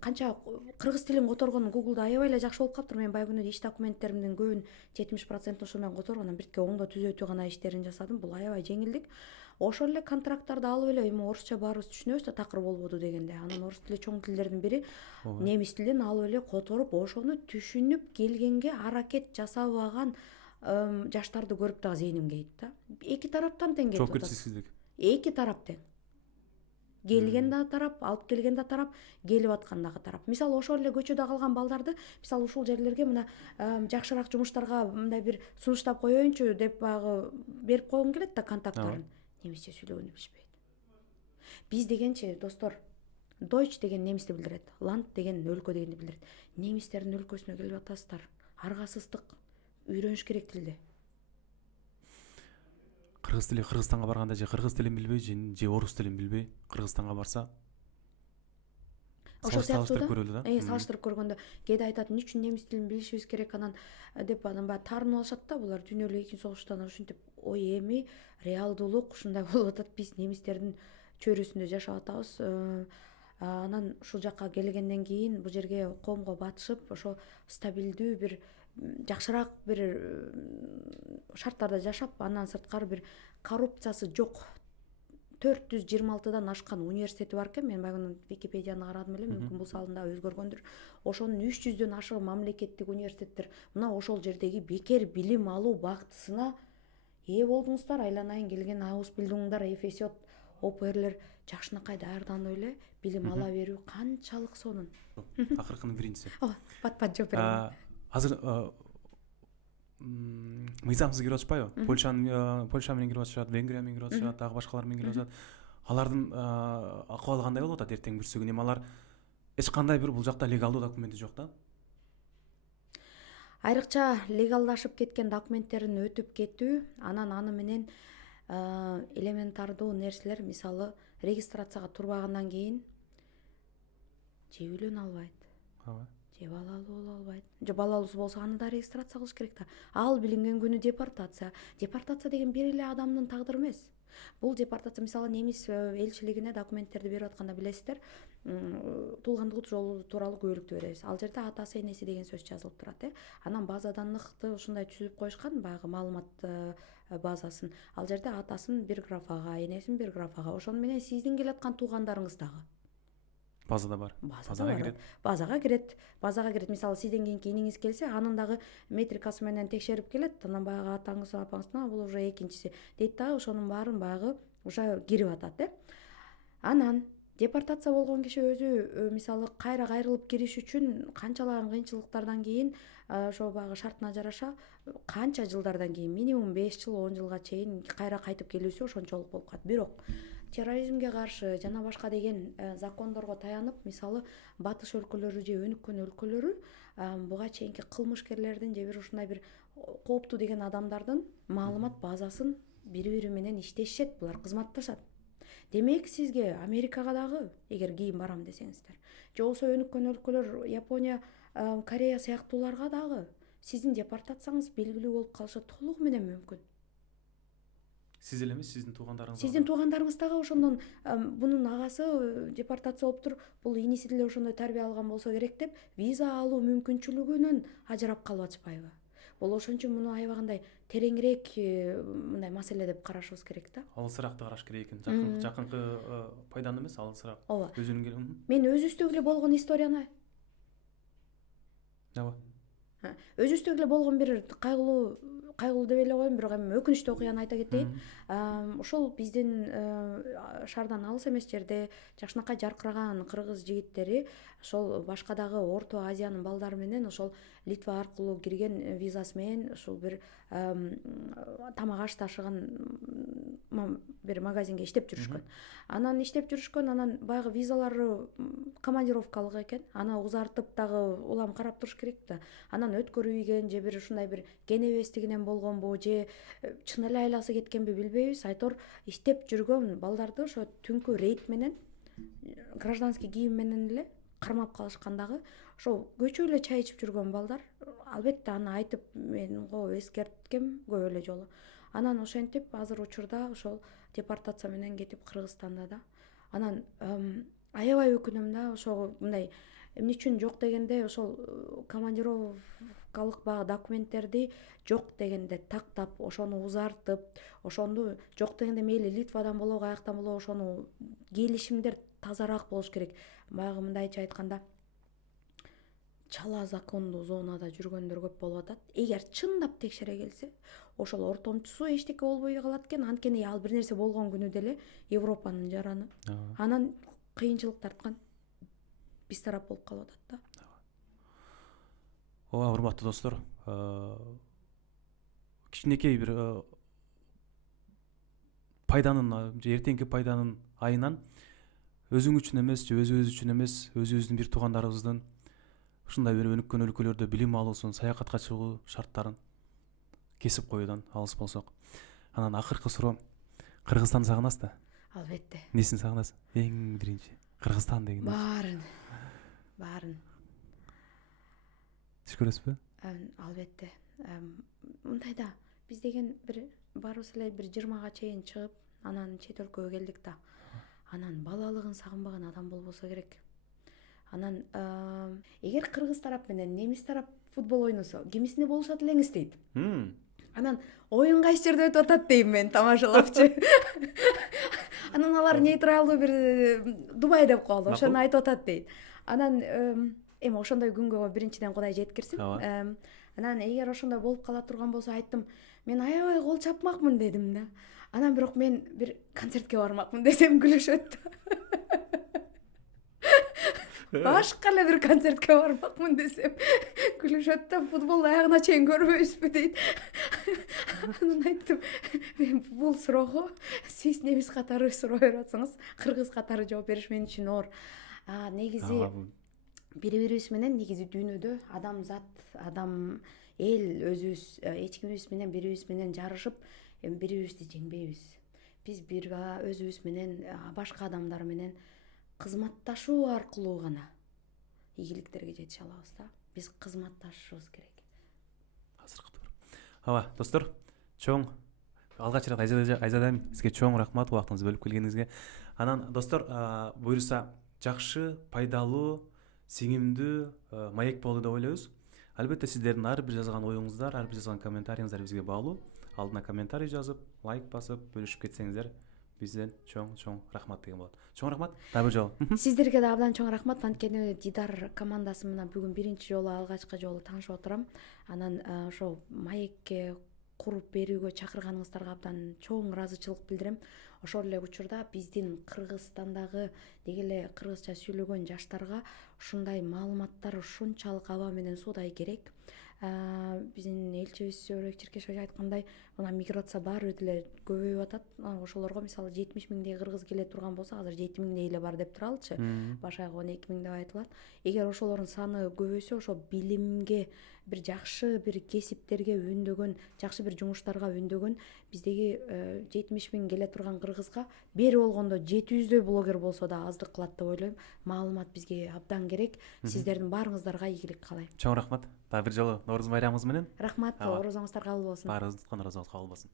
канча кыргыз тилин которгон Google'да аябай эле жакшы болуп калыптыр. Мен баягы күнү иш документтеримдин көбүн 70% ошол менен которуп, анан биртке оңдоо түзөтүү гана иштерин жасадым. Бул аябай жеңилдик. Ошол эле контракттарды алып эле, эми орусча баарыбыз түшүнөбүз да такыр болбоду дегенде. Анан орус тили чоң тилдердин бири, немис тилин алып эле которуп, ошону түшүнүп келгенге аракет жасабаган жаштарды көрүп дагы зээним кейит да. Эки тараптан тең кетип атат. Жоопкерчиликсиздик. Эки тарап тең. келген да тарап, алып келген да тарап, келип аткан дагы тарап. Мисалы ошол эле көчөдө калган балдарды мисалы ушул жерлерге мына жакшыраак жумуштарга мындай бир сунуштап коеюнчу деп баягы берип койгуң келет да контакттарын. Немисче сүйлөгөнү билишпейт. Биз дегенчи достор, Дойч деген немисти билдирет, Ланд деген өлкө дегенди билдирет. Немистердин өлкөсүнө келип атасыздар. Аргасыздык. Үйрөнүш керек тилди. Кыргыз тили Кыргызстанга барганда же кыргыз тилин билбей же орус тилин билбей Кыргызстанга барса Ошол салыштырып сыяктуу көрөлү да. да. Салыштырып көргөндө кээде айтат, эмне үчүн немис тилин билишибиз керек анан деп анан баягы таарынып алышат да булар дүйнөлүк экинчи согуштан ушинтип. Ой эми реалдуулук ушундай болуп атат. Биз немистердин чөйрөсүндө жашап атабыз. Анан ушул жакка келгенден кийин бул жерге коомго батышып, ошо стабилдүү бир жакшыраак бир шарттарда жашап, андан сырткары бир коррупциясы жок 426дан ашкан университети бар экен. Мен баягы Википедияны карадым эле, мүмкүн бул салында өзгөргөндүр. Ошонун 300дөн ашыгы мамлекеттик университеттер. Мына ошол жердеги бекер билим алуу бактысына ээ болдуңуздар. Айланайын келген абыз билдиңиздер, Эфесиот, ОПРлер жакшынакай даярданып эле билим ала берүү канчалык сонун. Акыркынын биринчиси. Пат жооп берем. Азыр мыйзамсыз кирип атышпайбы? Польша менен кирип атышат, Венгрия менен кирип атышат, дагы башкалар менен кирип атышат. Алардын акыбалы кандай болуп атат эртең бүрсүгүн? Эми алар эч кандай бир бул жакта легалдуу документи жок да. Айрыкча легалдашып кеткен документтерин өтүп кетүү, анан аны менен элементардуу нерселер, мисалы регистрацияга турбагандан кийин же үйлөнө албайт, же балалуу боло албайт. Же балалуусу болсо аны да регистрация кылыш керек да. Ал билинген күнү депортация. Депортация деген бир эле адамдын тагдыры эмес. Бул депортация мисалы немис элчилигине документтерди берип атканда билесиздер, туулгандыгы жолу тууралуу күбөлүктү беребиз. Ал жерде атасы энеси деген сөз жазылып турат. Анан базадан ныкты ушундай түзүп коюшкан, баягы маалымат базасын. Ал жерде атасын бир графага, энесин бир графага, ошону менен сиздин келаткан туугандарыңыз дагы Базада бар. Базага кирет. Мисалы сизден кийинки иниңиз келсе, анын дагы метрикасы менен текшерип келет. Анан баягы атаңыз, апаңыздын бул уже экинчиси дейт дагы, ошонун баарын баягы уже кирип атат. Анан депортация болгон киши өзү мисалы кайра кайрылып кириш үчүн канчалаган кыйынчылыктардан кийин ошо баягы шартына жараша канча жылдардан кийин, минимум 5 жыл, 10 жылга чейин кайра кайтып келүүсү ошончолук болуп калат. Бирок терроризмге каршы жана башка деген закондорго таянып, мисалы батыш өлкөлөрү же өнүккөн өлкөлөрү буга чейинки кылмышкерлердин же бир ушундай бир кооптуу деген адамдардын маалымат базасын бири менен иштешет, булар кызматташат. Демек сизге Америкага дагы эгер кийин барам десеңиздер, же болбосо өнүккөн өлкөлөр Япония, Корея сыяктууларга дагы сиздин депортацияңыз белгилүү болуп калышы толугу менен мүмкүн. Сиз эле эмес, сиздин туугандарыңыз. Сиздин туугандарыңыз дагы ошондон бунун агасы депортация болуптур, бул иниси деле ошондой тарбия алган болсо керек деп виза алуу мүмкүнчүлүгүнөн ажырап калып атышпайбы? Бул ошон үчүн муну аябагандай тереңирээк мындай маселе деп карашыбыз керек да. Алысыраакты караш керек экен. Жакынкы пайданы эмес, алысыраак. Өзүнүн келген. Мен өзүбүздө эле болгон историяны. Өзүбүздө эле болгон бир кайгылуу деп эле коеюн, бирок эми өкүнүчтүү окуяны айта кетейин. Ошол биздин шаардан алыс эмес жерде жакшынакай жаркыраган кыргыз жигиттери ошол башка дагы Орто Азиянын балдары менен ошол Литва аркылуу кирген визасы менен ушул бир тамак аш ташыган бир магазинге иштеп жүрүшкөн. Анан баягы визалары командировкалык экен. Аны узартып дагы улам карап туруш керек да. Анан өткөрүйген же бир ушундай бир кенебестигинен болгонбу же чын эле айласы кеткенби билбейбиз. Айтор иштеп жүргөн балдарды ошо түнкү рейд менен гражданский кийим менен эле кармап калышкандагы, ошо көчө эле чай ичип жүргөн балдар. Албетте аны айтып мен эскерткем көп эле жолу. Анан ошентип азыр учурда ошол депортация менен кетип Кыргызстанда да. Анан аябай өкүнөм да, ошо мындай эмне үчүн жок дегенде ошол командировкалык баягы документтерди жок дегенде тактап, ошону узартып, ошону жок дегенде мейли Литвадан болобу, каяктан болобу ошону келишимдер тазараак болуш керек. Баягы мындайча айтканда чала закондуу зонада жүргөндөр көп болуп атат. Эгер чындап текшере келсе, ошол ортомчусу эчтеке болбой калат экен. Анткени ал бир нерсе болгон күнү деле Европанын жараны. Анан кыйынчылык тарткан биз тарап болуп калып атат да. Ооба, урматтуу достор, кичинекей бир пайданын же эртеңки пайданын айынан өзүң үчүн эмес же өзүбүз үчүн эмес, өзүбүздүн бир туугандарыбыздын ушундай бир өнүккөн өлкөлөрдө билим алуусун, саякатка чыгуу шарттарын кесип коюудан алыс болсок. Анан акыркы суроо, Кыргызстанды сагынасыз да? Албетте. Несин сагынасыз? Эң биринчи Кыргызстан деген. Баарын. Сиз көрөсүзбү? Албетте. Мындай да, биз деген бир барыбыз эле бир 20-га чейин чыгып, анан чет өлкөгө келдик да. Анан балалыгын сагынбаган адам болбосо керек. Анан эгер кыргыз тарап менен немис тарап футбол ойносо, кимисине болушат элеңиз дейт. Анан оюн кайсы жерде өтүп атат дейм мен тамашалапчы. Анан алар нейтралдуу бир Дубай деп коелу, ошону айтып атат дейт. Анан эми ошондой күнгө биринчиден Кудай жеткирсин. Анан эгер ошондой болуп кала турган болсо айттым, мен аябай кол чапмакмын дедим да. Анан бирок мен бир концертке бармакмын десем күлүшөт. Башка эле бир концертке бармакмын десем күлүшөт да, футболду аягына чейин көрбөйбүзбү дейт. Анан айттым, мен бул суроого сиз немис катары суроо берип атсаңыз, кыргыз катары жооп бериш мен үчүн оор. Негизи бири-бирибиз менен негизи дүйнөдө адамзат, эл өзүбүз эч кимибиз менен бирибиз менен жарышып, бири-бирибизди жеңбейбиз. Биз өзүбүз менен башка адамдар менен кызматташуу аркылуу гана ийгиликтерге жетише алабыз да. Биз кызматташышыбыз керек. Азыркы туура. Ооба, достор, чоң алгач ирет Айзадам, сизге чоң рахмат убактыңызды бөлүп келгениңизге. Анан достор, буюрса жакшы, пайдалуу, сиңимдүү маек болду деп ойлойбуз. Албетте сиздердин ар бир жазган оюңуздар, ар бир жазган комментарийиңиздар бизге баалуу. Алдына комментарий жазып, лайк басып, бөлүшүп кетсеңиздер бизден чоң рахмат деген болот. Чоң рахмат. Дагы бир жолу. Сиздерге да абдан чоң рахмат. Анткени Дидар командасы менен бүгүн биринчи жолу, алгачкы жолу таанышып отурам. Анан ошо маекке куруп берүүгө чакырганыңыздарга абдан чоң ыраазычылык билдирем. Ошол эле учурда биздин Кыргызстандагы деги эле кыргызча сүйлөгөн жаштарга ушундай маалыматтар ушунчалык аба менен суудай керек. Биздин элчибиз Зөөрбек Черкешов айткандай, мына миграция баары бир деле көбөйүп атат. Ошолорго мисалы 70 миңдей кыргыз келе турган болсо, азыр 7 миңдей эле бар деп туралычы. Башайгы 12 миң деп айтылат. Эгер ошолордун саны көбөйсө, ошо билимге, бир жакшы бир кесиптерге үндөгөн, жакшы бир жумуштарга үндөгөн, биздеги 70 миң келе турган кыргызга бери болгондо 700дөй блогер болсо да аздык кылат деп ойлойм. Маалымат бизге абдан керек. Сиздердин баарыңыздарга ийгилик каалайм. Чоң рахмат. Дагы бир жолу Нооруз байрамыңыз менен. Рахмат, оорузуңуздар кабыл болсун. Баарыбыздын оорузуңуз кабыл болсун.